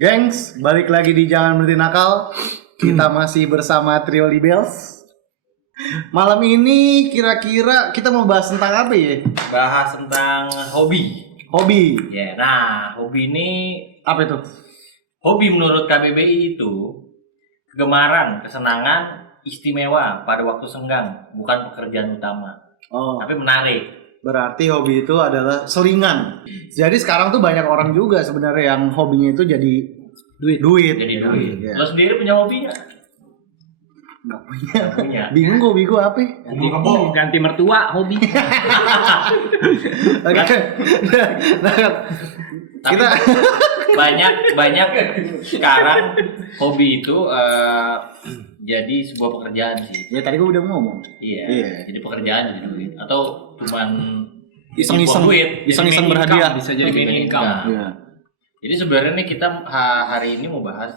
Gengs, balik lagi di Jangan Berhenti Nakal. Kita masih bersama Trio Libels. Malam ini kira-kira kita mau bahas tentang apa ya? Bahas tentang hobi. Hobi. Ya, nah hobi ini Apa itu? hobi menurut KBBI itu kegemaran, kesenangan istimewa pada waktu senggang, bukan pekerjaan utama. Oh, Tapi menarik. berarti hobi itu adalah selingan. Jadi sekarang tuh banyak orang juga sebenarnya yang hobinya itu jadi duit. Jadi duit. Iya. Lo sendiri punya hobi nggak? Nggak punya. Nggak punya. Bingung gue apa? Ganti mertua hobi. Oke. Nah, Tapi kita banyak sekarang hobi itu jadi sebuah pekerjaan sih. ya tadi gue udah ngomong. Iya. Iya. Jadi pekerjaan jadi duit atau cuman Iseng-iseng buat duit. iseng-iseng Main berhadiah. income, bisa jadi Main main income. income. Iya. Jadi sebenarnya nih kita hari ini mau bahas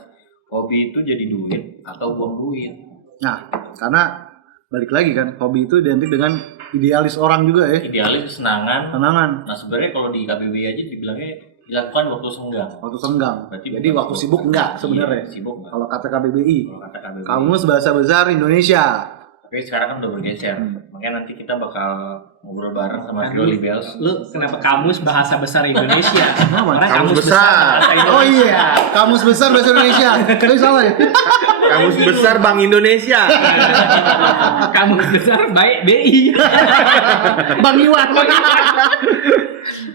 hobi itu jadi duit atau buang duit. Nah, karena balik lagi kan, hobi itu identik dengan idealis orang juga ya. Idealis kesenangan. Tenangan, Nah sebenarnya kalau di KBBI aja dibilangnya dilakukan waktu senggang. waktu senggang. Berarti Jadi bukan waktu sibuk enggak sebenarnya. Iya, sibuk enggak. Kalau kata KBBI, Kalau kata KBBI. Kamus Bahasa Besar Indonesia. Tapi sekarang kan udah bergeser. Makanya nanti kita bakal ngobrol bareng sama Trio Libels. Lu kenapa kamus bahasa besar Indonesia? Kenapa? Orang Kamus besar. bahasa Indonesia. Oh iya, Kamus Besar Bahasa Indonesia. Tapi salah ya? Kamus besar Bank Indonesia. Kamus besar baik BI. Bang Iwan.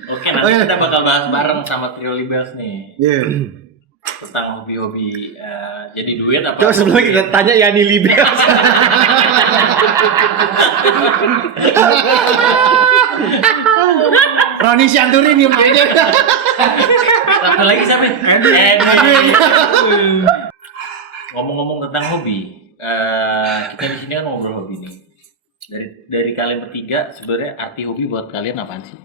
Oke, nanti kita bakal bahas bareng sama Trio Libels nih Iya. tentang hobi-hobi jadi duit apa. Coba sebelumnya kita tanya Yani Libels. Roni Syanturi nih aja. Satu lagi siapa? Edi. Ngomong-ngomong tentang hobi, kita di sini kan ngobrol hobi nih. Dari kalian bertiga, sebenarnya arti hobi buat kalian apaan sih?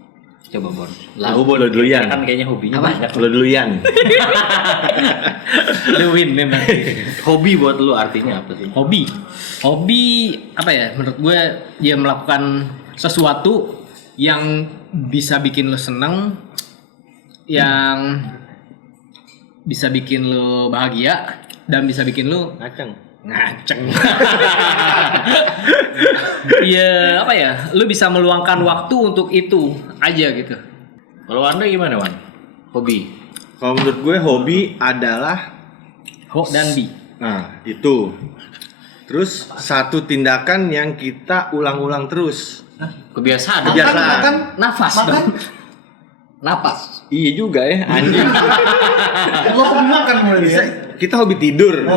Coba Bon. Aku boleh dulu Yan. Kan kayaknya hobinya banyak. Lo dulu Yan. Lu win memang. Hobi buat lu artinya apa sih? Hobi apa ya? Menurut gue dia melakukan sesuatu yang bisa bikin lu seneng, yang bisa bikin lu bahagia dan bisa bikin lu Ngaceng. ngaceng. Iya, apa ya? Lu bisa meluangkan waktu untuk itu aja gitu. Kalau Anda gimana, Wan? Hobi. Kalau menurut gue hobi adalah Ho dan bi. nah itu. Terus satu tindakan yang kita ulang-ulang terus. Kebiasaan. Kebiasaan. Makan, Nafas makan. dong. Napas. Iya juga ya anjing. Lo hobi makan mulai Bisa, ya? kita hobi tidur.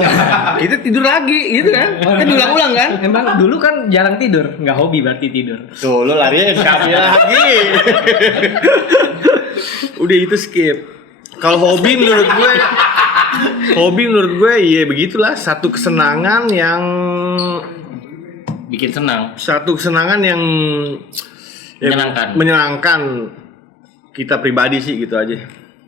Kita tidur lagi gitu kan. Kan diulang-ulang kan. Emang dulu kan jarang tidur, nggak hobi berarti tidur. Tuh lo larinya SKB lagi. Udah itu skip. Kalau hobi menurut gue iya begitulah, satu kesenangan yang Bikin senang. menyenangkan kita pribadi sih gitu aja.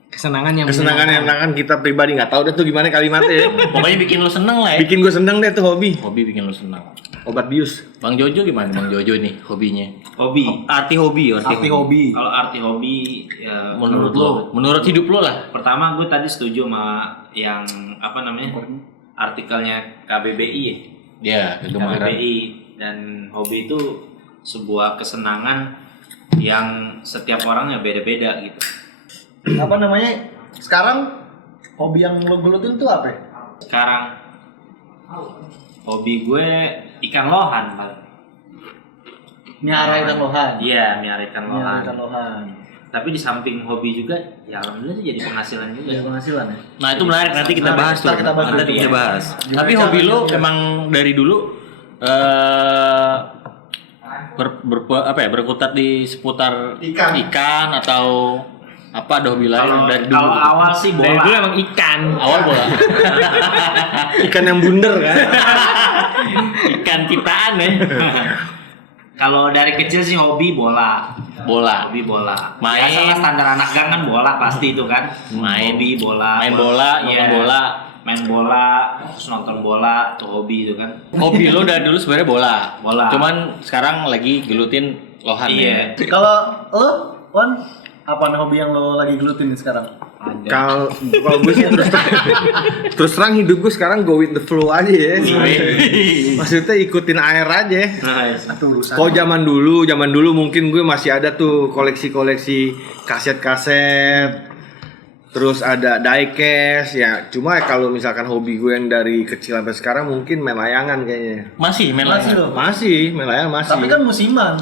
Kesenangan yang Menyenangkan kita pribadi, nggak tahu deh tuh gimana kalimatnya. Pokoknya bikin lu seneng lah ya. Bikin gue seneng deh tuh hobi. Hobi bikin lu senang. Obat bius. Bang Jojo gimana? Bang Jojo nih hobinya. Hobi. Arti hobi. Arti hobi. Kalau arti hobi ya, Menurut lo, menurut hidup lo lah. pertama gue tadi setuju sama yang apa namanya artikelnya KBBI ya. Ya, kegemaran. KBBI dan hobi itu sebuah kesenangan yang setiap orangnya beda-beda gitu. Apa namanya? Sekarang hobi yang lo gelutin tuh apa? Sekarang hobi gue ikan lohan paling. Miara ikan lohan. Iya, miara ikan Miara lohan. ikan lohan. Tapi di samping hobi juga, ya alhamdulillah sih jadi penghasilan juga. Jadi penghasilan ya. Nah itu menarik, nanti kita Menarik, bahas tuh. ntar kita bahas Nanti dulu. kita bahas. Gimana Tapi hobi caranya? lo emang dari dulu berkutat di seputar ikan atau apa, ada hobi lain dari dulu? Kalau awal sih Dari bola. dulu emang ikan. Awal bola. Ikan yang bunder kan. Ikan kitaan ya. Kalau dari kecil sih hobi bola. Hobi bola. Main. Biasalah standar anak gang kan bola pasti itu kan. Main. Hobi bola. Main bola, nonton Iya. bola. Main bola, terus nonton bola, tuh hobi itu kan. Hobi lo dari dulu sebenarnya bola. Bola. Cuman sekarang lagi gelutin lohan Iya. ya. Kalau lo, Wan, apa hobi yang lo lagi gelutin nih sekarang? Kalau gue sih terus terang hidup gue sekarang go with the flow aja ya. Maksudnya ikutin air aja. Satu urusan. Kalau zaman dulu mungkin gue masih ada tuh koleksi kaset-kaset. Terus ada diecast ya. Cuma kalau misalkan hobi gue yang dari kecil sampai sekarang mungkin main layangan kayaknya. Masih main Masih layangan? loh. Masih main layangan masih. Tapi kan musiman.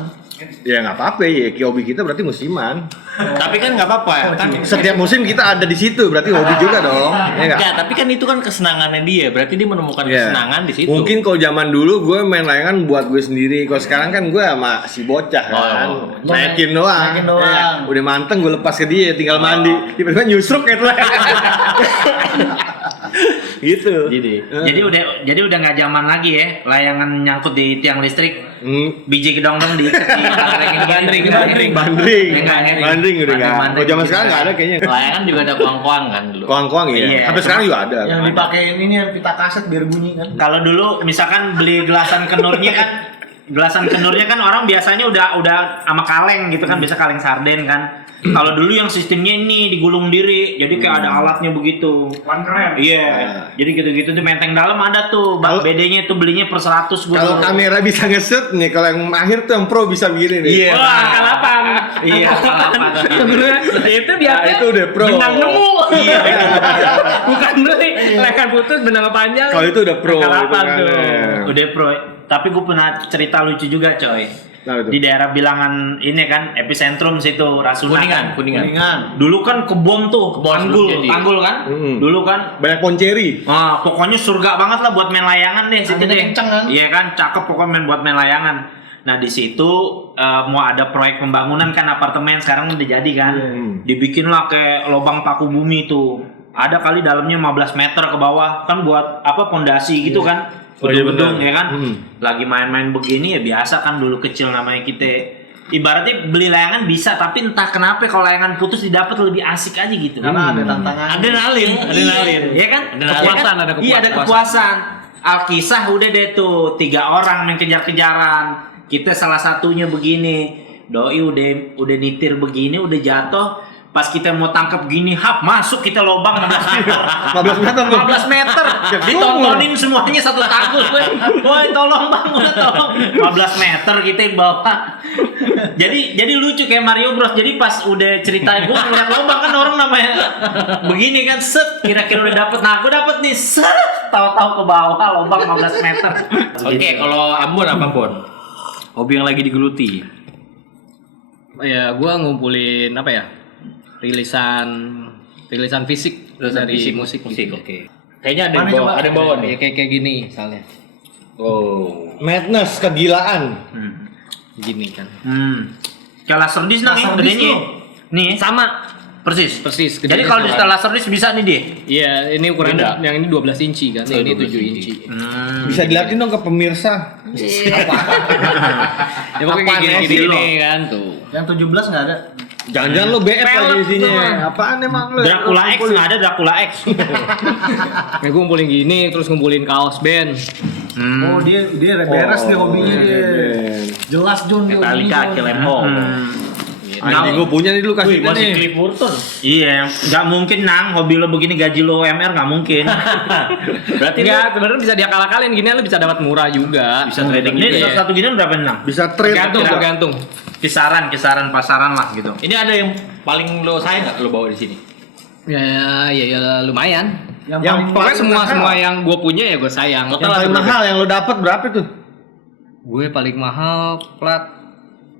Ya nggak apa-apa ya, hobi kita berarti musiman. Tapi kan nggak apa-apa kan. Setiap musim kita ada di situ, berarti hobi juga dong. Ya nggak? Enggak, tapi kan itu kan kesenangannya dia. Berarti dia menemukan Iya. kesenangan di situ. Mungkin kalau zaman dulu gue main layangan buat gue sendiri. Kalau sekarang kan gue sama si bocah kan. Oh. Naikin doang. Naikin doang. Ya, udah manteng gue lepas ke dia, tinggal mandi. Tiba-tiba nyusruk kayak gitu. Jadi udah nggak zaman lagi ya layangan nyangkut di tiang listrik. Biji kedong-dong di Bandring. Bandring udah nggak. Kalau zaman sekarang nggak ada kayaknya. Layangan juga ada kuang-kuang kan dulu. Kuang-kuang ya. Iya. Sampai sekarang juga ada. Yang dipakein ini yang pita kaset biar bunyi kan. Kalau dulu misalkan beli gelasan kenurnya kan orang biasanya udah sama kaleng gitu kan, biasa kaleng sarden kan. Kalau dulu yang sistemnya ini digulung diri, jadi kayak ada alatnya begitu. Iya. Jadi gitu-gitu tuh menteng dalam ada tuh. Kalau- BD-nya tuh belinya per 100 gua. Kalau dulu. kamera bisa nge-shoot nih, kalau yang mahir tuh yang pro bisa begini nih. Iya. Wah, kalapan. Iya, kalapan. Itu biasa. Nah, itu udah pro. Benang nemu. Iya. Bukan beli leher putus benang panjang. Kalau itu udah pro. Kalapan gitu tuh. kan. Udah pro. Tapi gue pernah cerita lucu juga, coy. Nah, itu. Di daerah Bilangan ini kan epicentrum situ Rasungan. Kuningan. Dulu kan kebom tuh, sebelum jadi. tanggul kan? Mm. Dulu kan. Banyak ponceri. Ah, pokoknya surga banget lah buat main layangan deh situ Anginnya deh. kenceng kan? Iya kan, cakep pokoknya buat main layangan. Nah, di situ mau ada proyek pembangunan kan apartemen sekarang udah jadi kan. Dibikinlah kayak lubang paku bumi tuh. Ada kali dalamnya 15 meter ke bawah kan buat apa pondasi gitu kan. Oh, iya, Gedung-gedung benar. ya kan. Lagi main-main begini ya biasa kan dulu kecil namanya kita. Ibaratnya beli layangan bisa tapi entah kenapa kalau layangan putus didapat lebih asik aja gitu. Karena ada tantangan. Adrenalin. Iya kan? Ada kepuasan, ada Iya, ada kepuasan. Alkisah udah deh tuh 3 orang main kejar-kejaran. Kita salah satunya begini. Doi udah nitir begini, udah jatuh. Pas kita mau tangkap gini, hap masuk kita lubang 15 meter. 15 meter tuh. 15 meter. Ditontonin semuanya satu tanggul. Woi, tolong Bang, udah tolong. 15 meter kita bawa. Jadi lucu kayak Mario Bros. Jadi pas udah ceritain gua ngeliat lubang kan orang namanya begini kan set kira-kira udah dapet. Nah, aku dapet nih set tahu-tahu ke bawah lubang 15 meter. Oke, kalau Ambon apa Bon? Hobi yang lagi digeluti. Ya, gua ngumpulin apa ya? Rilisan fisik dari musik. Gitu. Oke. Kayaknya ada yang Mana bawa, coba? ada yang bawa Ya, nih. kayak gini misalnya. Oh. Madness, kegilaan. Gini kan. Kayak laser disc nang Laser disc gedenya. lu. Nih, Sama persis. gede Jadi kalau di sama. setelah laser disc bisa nih dia. Iya, ini ukuran Beda. yang ini 12 inci kan, Oh, yang ini 12 7 inci. inci. Bisa dilihatin dong ke pemirsa. Ya pokoknya Apaan kayak ya, gini lo? kan tuh. Yang 17 nggak ada. Jangan-jangan lo BF lagi Pelek isinya. tuh. Apaan emang lo? Dracula X nggak ada Dracula X. Ya gue ngumpulin gini, terus ngumpulin kaos band. Oh, dia beres dia hobinya dia. Jelas Jun dia Metallica, hobinya. Kill Em All. Anjing gue punya nih dulu kasih Masih nih. Cliff Burton. Iya, nggak mungkin nang hobi lo begini gaji lo UMR nggak mungkin. Berarti lu Enggak, sebenarnya bisa diakal-akalin gini lo bisa dapat murah juga. bisa trading Ini juga. satu gini berapa nang? Bisa trade. Tergantung. Kisaran pasaran lah gitu. Ini ada yang paling lo sayang nggak lo bawa di sini? Ya lumayan. Yang Pokoknya paling semua mahal. yang gue punya ya gue sayang. Yang paling mahal yang lo dapat berapa tuh? Gue paling mahal plat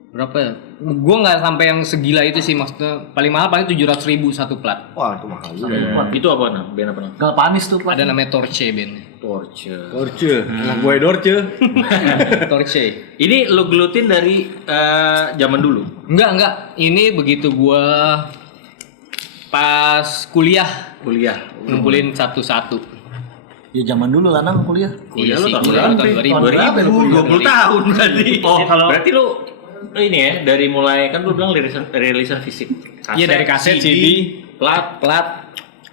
berapa ya? Gue nggak sampai yang segila itu sih, maksudnya paling mahal paling 700.000 satu plat. Wah, itu mahal juga ya. Itu apa nah? Band apa nah? Galvanis tuh Pak. Ada namanya Torche band. Torche. Dorce, anak gue Dorce. Torche. Ini lo gelutin dari zaman dulu. Enggak. Ini begitu gue pas kuliah Kuliah. ngumpulin satu-satu. Ya zaman dulu lah nang kuliah. Kuliah lo sih, tahun kuliah berapa? tahun 2000. Tahun berapa lu kuliah? 20 tahun berarti. Oh, kalau- berarti lo ini ya dari mulai kan lo bilang rilisan fisik. Iya, dari kaset, CD, plat,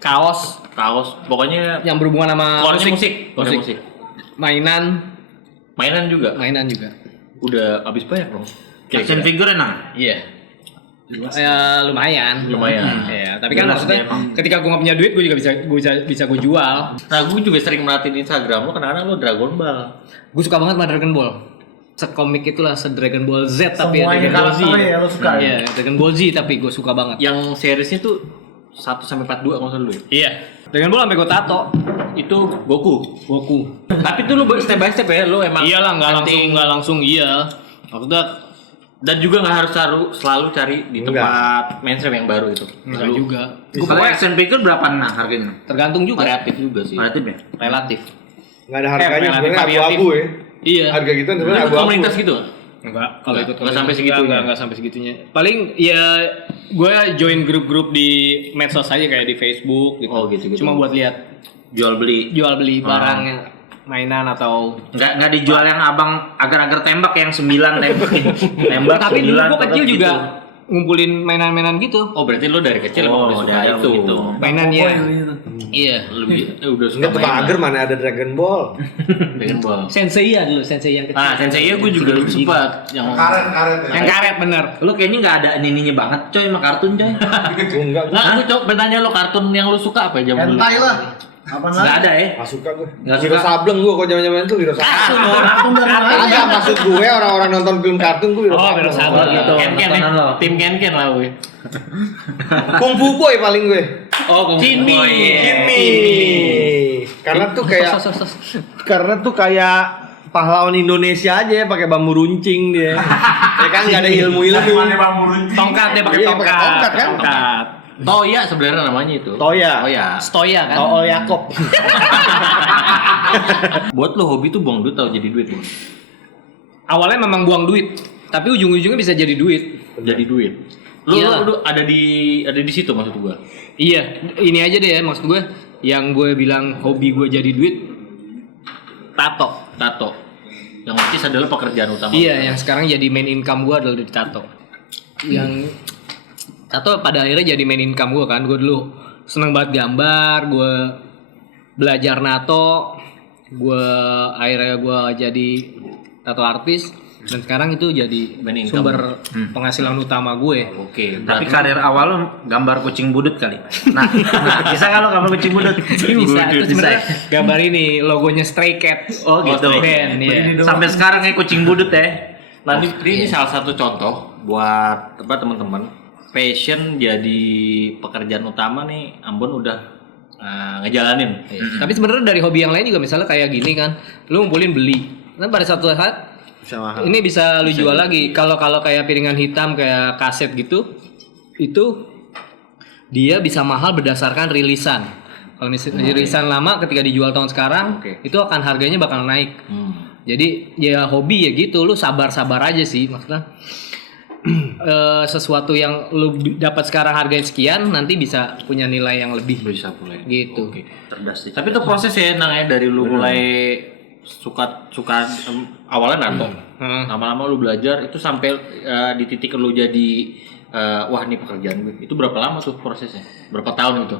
kaos kaos, pokoknya yang berhubungan sama keluarnya musik. Keluarnya musik. Mainan juga. Mainan juga. Udah habis banyak dong. Action figure nang. Iya. Ya lumayan. Ya, tapi kan Jelas maksudnya dia emang. ketika gue nggak punya duit, gue juga bisa gue jual. Nah, gue juga sering merhatiin Instagram lo, kadang-kadang lo Dragon Ball. Gue suka banget sama Dragon Ball. Sekomik itulah, Dragon Ball Z tapi ya Semuanya Dragon Ball Z. karakternya ya lo suka. Iya, Dragon Ball Z tapi gue suka banget. Yang seriesnya tuh 1-42 kalau nggak salah lu ya. Iya. Dragon Ball sampai gue tato. Itu Goku. Tapi tuh lu step by step ya, lu emang. Iyalah, hunting. nggak langsung iya. Maksudnya Dan juga nggak harus selalu cari di tempat mainstream yang baru itu. enggak Lu juga. Kalau action figure berapa nah harganya? Tergantung juga. kreatif juga sih. Relatif ya? Relatif. Nggak ada harganya relatif sebenarnya variatif. abu-abu ya. Iya. Harga kita Lu sebenarnya ikut abu-abu. komunitas gitu? Enggak, kalau ikut Nggak sampai segitunya. Enggak sampai segitunya. Paling ya gue join grup-grup di medsos aja kayak di Facebook gitu. Oh, gitu-gitu. Cuma buat lihat Jual beli. jual beli barangnya, mainan atau Nggak dijual yang abang agar-agar tembak yang 9 tembakin. Tembak tapi dulu 9, gue kecil gitu. juga ngumpulin mainan-mainan gitu. Oh, berarti lu dari kecil Oh, emang udah suka dari itu. begitu. Mainannya. Iya. Lebih udah suka Enggak tuh mainan. Ager mana ada Dragon Ball. Dragon Ball. Sensei dulu, Sensei yang kecil. Ah, Sensei gue juga dulu sempat yang Karet. Yang karet bener. Lu kayaknya nggak ada nininya banget coy sama kartun coy. Enggak, Nah, aku coba bertanya lo kartun yang lu suka apa jam dulu? Hentai lah. Apa Nggak ada ya. Enggak suka gue. Nggak Hiro suka. Sableng gue kok zaman-zaman itu Hiro Sableng. Kartun dari mana? Ada maksud gue orang-orang nonton film kartun gue Hiro Oh, Hiro Sableng. Sableng. gitu. Ken-ken Tontonan ya? lo. Tim Ken-ken lah gue. Kung Fu Boy paling gue. Oh, Jinmi. Karena tuh kayak pahlawan Indonesia aja ya pakai bambu runcing dia. Ya kan enggak ada ilmu-ilmu. Tongkat dia pakai Iya, tongkat. pakai tongkat kan? Tongkat. Toya sebenarnya namanya itu. Toya. Stoya kan? Oh, Yakob. Buat lo hobi tuh buang duit atau jadi duit? Bang? Awalnya memang buang duit, tapi ujung-ujungnya bisa jadi duit. Jadi duit. Lu, Iyalah. lu ada di situ maksud gua. Iya, ini aja deh ya maksud gue. Yang gue bilang hobi gue jadi duit, tato. Yang artis adalah pekerjaan utama. Iya, yang sekarang jadi main income gue adalah di tato. Yang tato pada akhirnya jadi main income gue kan. Gue dulu seneng banget gambar, gue belajar nato, gue akhirnya gue jadi tato artis. Dan sekarang itu jadi Main income. sumber penghasilan utama gue. Oke, Tapi berarti karir awal lo gambar kucing budut kali. Nah, bisa nggak lo gambar kucing budut? Bisa, itu Bisa. sebenarnya gambar ini logonya Stray Cats. Oh gitu. Band, iya. Sampai sekarang ya kucing budut ya. nah ini salah satu contoh buat apa teman-teman. Passion jadi pekerjaan utama nih, Ambon udah ngejalanin. Tapi sebenarnya dari hobi yang lain juga misalnya kayak gini kan, lu ngumpulin beli. Kan pada satu saat Bisa mahal. ini bisa lu jual lagi. Kalau kayak piringan hitam kayak kaset gitu, itu dia bisa mahal berdasarkan rilisan. Kalau misalnya rilisan lama ketika dijual tahun sekarang, itu akan harganya bakal naik. Jadi ya hobi ya gitu, lu sabar-sabar aja sih maksudnya. Sesuatu yang lu dapat sekarang harganya sekian, nanti bisa punya nilai yang lebih. Bisa mulai. Gitu. Cerdas sih. Tapi itu proses ya Nang ya, dari lu mulai suka awalnya nato. Lama-lama lu belajar itu sampai di titik lu jadi wah ini pekerjaan gue. Itu berapa lama tuh prosesnya? Berapa tahun itu?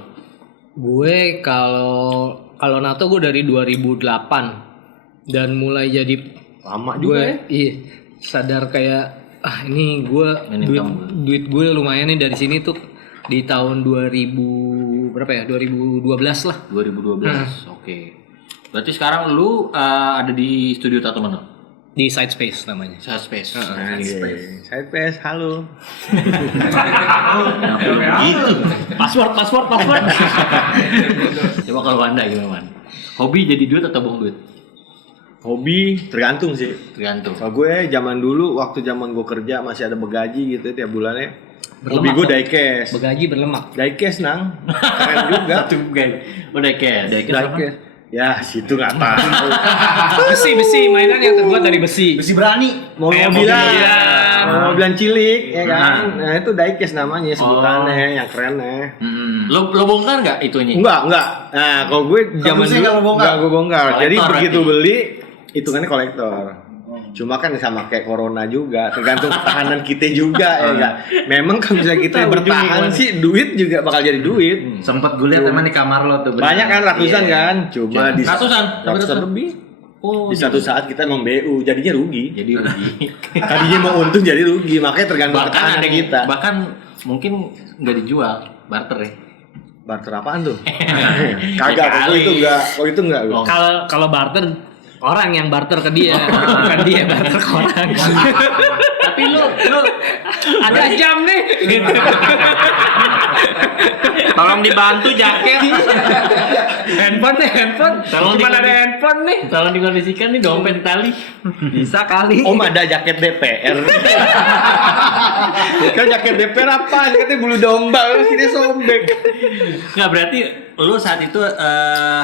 Gue kalau nato gue dari 2008 dan mulai jadi Lama gue juga ya. iya sadar kayak ini gue duit gue lumayan nih dari sini tuh di tahun 2000 berapa ya 2012 lah. 2012. Oke. Berarti sekarang lu ada di studio tato mana? Di Side Space namanya. Side Space. Side PS, halo. Password. Coba kalau Anda gimana, Man? Hobi jadi duit atau buang duit? Hobi tergantung sih. Tergantung. Kalau gue zaman dulu waktu zaman gue kerja masih ada begaji gitu tiap bulannya. Berlemak Hobi gue dong. diecast. Begaji berlemak. Diecast nang. Keren juga. Udah cash. Diecast. Ya situ nggak tahu. Besi mainan yang terbuat dari besi. Besi berani. Mau Kayak mobilan, mobilan. mau mobilan cilik ya kan. Nah itu diecast namanya sebutannya yang kerennya. Lo bongkar nggak itunya? Enggak. Nah, kalau gue zaman Kardusnya dulu kalau bongkar? enggak gue bongkar. Jadi Kolektor begitu berarti. beli itu kan kolektor. Cuma kan sama kayak corona juga, tergantung ketahanan kita juga ya enggak. Memang kalau misalnya kita bertahan sih duit juga bakal jadi duit. Sempet gue lihat emang di kamar lo tuh. bener. Banyak kan ratusan kan? Cuma di Ratusan lebih. Oh, Di satu saat kita emang BU jadinya rugi. jadi rugi. Tadinya mau untung jadi rugi, makanya tergantung bahkan ketahanan ada kita. bahkan mungkin nggak dijual, barter ya. Barter apaan tuh? Kagak, kalau itu enggak. Oh. Kalau barter orang yang barter ke dia, bukan dia barter ke orang. Tapi lu Ada jam nih. Tolong dibantu jaket. Handphone nih, handphone. Tolong Cuma ada dikondisi- handphone nih. tolong dikondisikan nih dompet tali. Bisa kali. Om ada jaket DPR. Kan jaket DPR apa? Jaketnya bulu domba, sini sobek. Nggak, berarti lu saat itu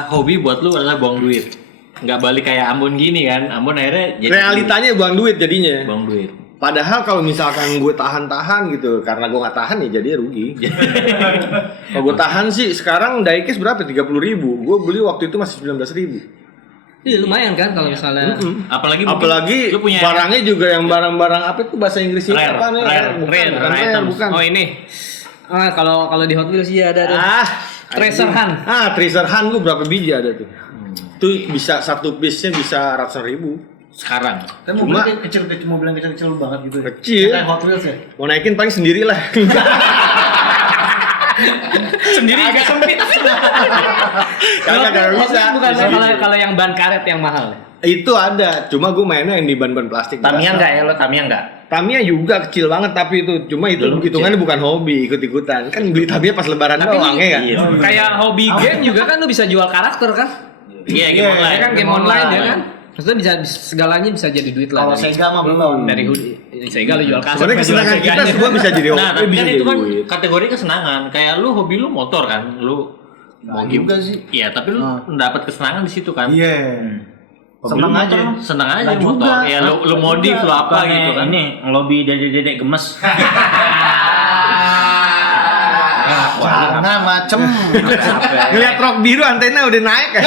hobi buat lu adalah buang duit. Nggak balik kayak Ambon gini kan. Ambon akhirnya jadi Realitanya buang duit jadinya. buang duit. Padahal kalau misalkan gue tahan-tahan gitu, karena gue nggak tahan ya jadi rugi. Kalau gue tahan sih sekarang diecast berapa? 30.000. Gue beli waktu itu masih 19.000. Iya lumayan kan kalau misalnya. Apalagi mungkin Apalagi lu punya barangnya juga yang barang-barang apa itu bahasa Inggrisnya Rare, apa nih? rare, Bukan items. bukan. Oh ini. Kalau di Hot Wheels sih ada. Treasure Hunt. Treasure Hunt gue berapa biji ada tuh? Tuh bisa satu piece-nya bisa ratusan ribu. sekarang. Kan mobilnya kecil-kecil, mobil yang kecil-kecil banget gitu ya. Kecil. Kayak Hot Wheels ya. Mau naikin paling sendirilah. Sendiri agak sempit. Kagak bisa. Bukan Bisa gitu. kalau yang ban karet yang mahal. Itu ada, cuma gue mainnya yang di ban-ban plastik. Tamiya biasa. enggak ya lo? Tamiya enggak? Tamiya juga kecil banget tapi itu cuma itu Dulu hitungannya bukan hobi, ikut-ikutan. Kan beli Tamiya pas lebaran doang ya kan? iya. Kayak hobi game juga kan lu bisa jual karakter kan? Iya, game Iya, online. Ya kan game online ya kan? Maksudnya bisa segalanya bisa jadi duit lah. Kalau dari- Sega mah belum. dari hoodie. Sega lu jual kaset. Sebenarnya jual kesenangan kita Seganya. semua bisa jadi hobi, Nah, tapi bisa kan jadi itu kan duit. kategori kesenangan. Kayak lu hobi lu motor kan, lu Nah, juga sih. Iya, tapi lu dapat kesenangan di situ kan. Iya. Hobi Seneng lu aja. motor, seneng aja Nah, motor. juga. Ya lu modif lu apa Bukannya gitu kan. Ini ngelobi dedek-dedek gemes. Jangan macem. Ngeliat rok biru antena udah naik kan?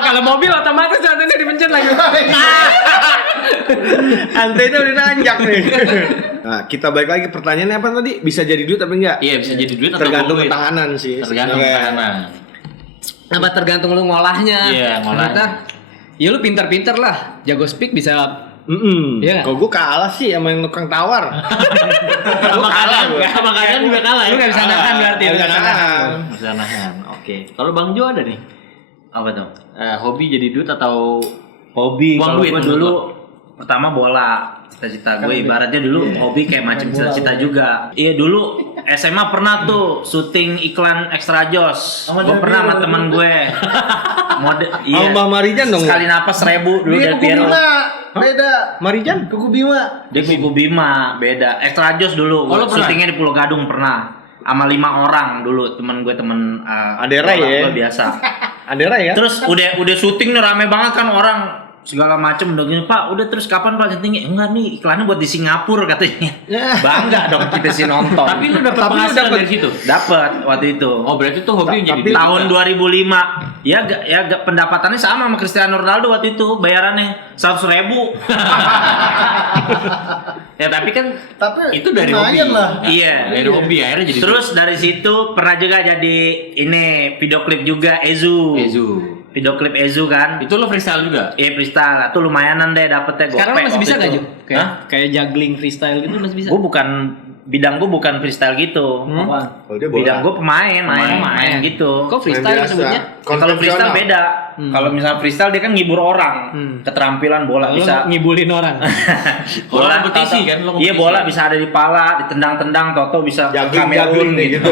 Kalau mobil otomatis antena dipencet lagi. Antena udah nanjak nih. Nah, kita balik lagi pertanyaannya apa tadi? Bisa jadi duit apa enggak? Iya, bisa jadi duit atau Tergantung buang duit. ketahanan sih. Tergantung sebenarnya. ketahanan. Apa tergantung lu ngolahnya. Iya, ngolahnya. Ternyata, ya lu pinter-pinter lah. Jago speak bisa. Iya. Kalau gue kalah sih sama yang tukang tawar. Sama kadang, sama kadang juga kalah ya. Lu nggak bisa nahan berarti. Nggak Lu bisa nggak bisa nahan. nahan. Bisa nahan. Oke. Kalau Bang Jo ada nih. Apa tuh? Hobi jadi duit atau Hobi Buang kalau duit gue menurut dulu lo? pertama bola. Cita-cita gue ibaratnya dulu hobi kayak macam cita-cita juga. Iya dulu SMA pernah tuh syuting iklan Extra Jos. Sama Gue Del pernah sama Piero. temen gue. Mode Sama Mbak Marijan dong. Sekali napas 1.000 dulu Dia Del Kuku Piero. Bima. Beda. Marijan? Kuku Bima. Dia Kuku Bima beda. Extra Jos dulu. Oh, lo pernah? Syutingnya di Pulau Gadung pernah. Sama 5 orang dulu temen gue Adera bola ya? gue biasa. Adera ya? Terus udah syuting nih rame banget kan orang segala macem udah gini Pak udah terus kapan Pak syutingnya enggak nih iklannya buat di Singapura katanya bangga dong kita sih nonton tapi lu dapat Tapi lu penghasilan dapet- dari situ. dapat waktu itu Oh, berarti tuh hobi jadi Tapi duit tahun juga. 2005 ya pendapatannya sama Cristiano Ronaldo waktu itu bayarannya 100.000 Ya tapi kan Tapi itu dari hobi. lumayan lah. Iya. Dari hobi akhirnya jadi terus dari situ pernah juga jadi ini video klip juga Ezu duit. Ezu. video klip Ezu kan Itu lo freestyle juga? iya freestyle tuh lumayanan deh dapetnya Sekarang gopek masih bisa waktu nggak itu. Ju? Hah? Kayak kayak juggling freestyle gitu masih bisa. Gue bidang gue bukan freestyle gitu. Apaan? Oh, dia bola. Bidang gue main gitu. Kok freestyle Main biasa. sebutnya? Ya, kalau freestyle beda. Kalau misalnya freestyle dia kan ngibur orang. Keterampilan bola Lu bisa. ngibulin orang. Oh, lo kompetisi kan? Lo Iya kompetisi. bola bisa ada di pala, ditendang-tendang, toto bisa Juggling nih gitu.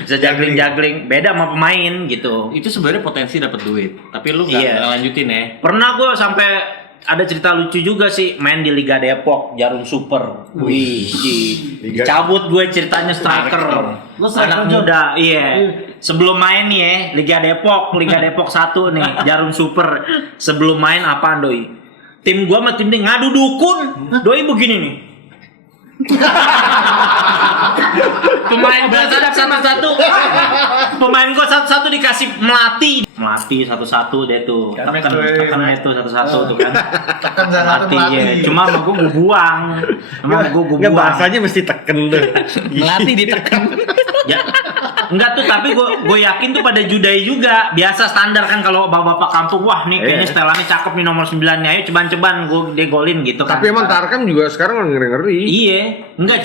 bisa juggling. Beda sama pemain gitu. Itu sebenarnya potensi dapat duit. Tapi lu nggak Iya. nggak lanjutin ya. Pernah gue sampai ada cerita lucu juga sih main di Liga Depok Jarum Super. Wih, cabut gue ceritanya striker. Lu striker, Anak Jon? muda, iya. Sebelum main nih ya, Liga Depok 1 nih, Jarum Super. Sebelum main apaan doi? Tim gua sama tim dia ngadu dukun. Doi begini nih. Pemain gua satu-satu pemain gua satu-satu dikasih melati satu-satu deh tuh tekan itu satu-satu tuh kan Tekan satu melati ya cuma sama gua buang Nggak, bahasanya mesti teken tuh. Melatih ditekan. ya Enggak tuh, tapi gue yakin tuh pada judai juga. Biasa standar kan kalau bapak-bapak kampung, wah nih kayaknya setelannya cakep nih nomor 9-nya. Ayo ceban-ceban gue degolin gitu kan. Tapi emang Tarkam juga sekarang ngeri-ngeri. Iya, enggak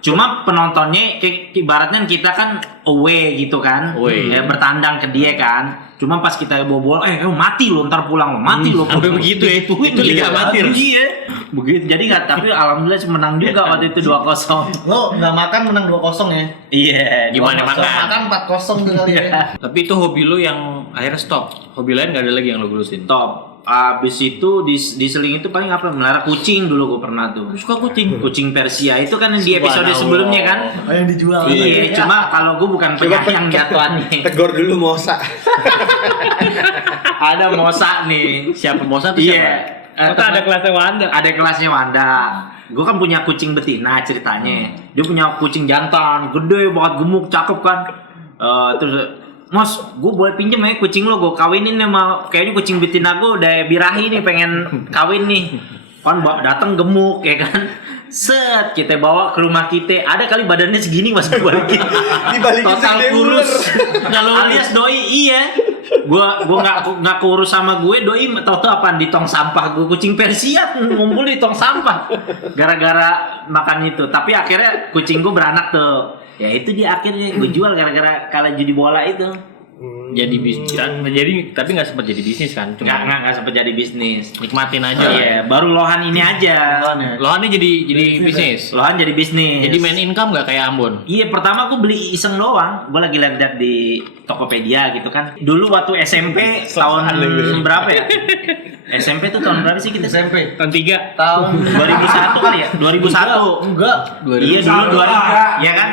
cuma penontonnya kayak ibaratnya kita kan away gitu kan. Ya bertandang ke dia kan. Cuma pas kita bawa bola, mati lo ntar pulang lo, mati lo. Sampai begitu ya. Itu liga amatir. Iya. Begitu. Jadi enggak, tapi alhamdulillah menang juga waktu itu 2-0. Lo nggak makan menang 2-0 ya? Iya. Gimana Makan makan? 4-0 tuh kali ya. Tapi itu hobi lu yang akhirnya stop. Hobi lain gak ada lagi yang lu gelusin. Top. Abis itu di seling itu paling apa? Melihara kucing dulu gue pernah tuh. Suka kucing. Kucing Persia itu kan di episode sebelumnya kan. Oh, yang dijual. Iya, cuma kalau gue bukan penyayang jatuhannya. Tegor dulu Mosa. Ada Mosa nih. Siapa Mosa tuh Iya. siapa? Itu ada kelasnya Wanda. Ada kelasnya Wanda. Gue kan punya kucing betina ceritanya. Dia punya kucing jantan, gede banget, gemuk, cakep kan. Terus Mas, gue boleh pinjem ya kucing lo, gue kawinin sama kayaknya kucing betina gue udah birahi nih, pengen kawin nih. Kan datang gemuk ya kan. Set, kita bawa ke rumah kita. Ada kali badannya segini Mas gue balikin. Dibalikin Total segede kurus. ular. Kalau alias doi iya. Gua nggak kurus sama gue, doi tau apaan di tong sampah. Gue kucing Persia ngumpul di tong sampah gara-gara makan itu. Tapi akhirnya kucing gue beranak tuh. Ya itu dia akhirnya gue jual gara-gara kalah judi bola itu. Jadi tapi nggak sempat jadi bisnis kan? Nggak sempet jadi bisnis. Nikmatin aja. Iya, baru Lohan ini aja. Lohan ini jadi bisnis. Lohan jadi bisnis. Jadi main income nggak kayak Ambon? Iya, pertama gue beli iseng doang. Gue lagi lihat di Tokopedia gitu kan. Dulu waktu SMP tahun berapa ya? SMP tuh tahun berapa sih kita? SMP. Tahun 3. Tahun 2001 kali ya? 2001. Enggak. Iya dulu 2000. Iya kan?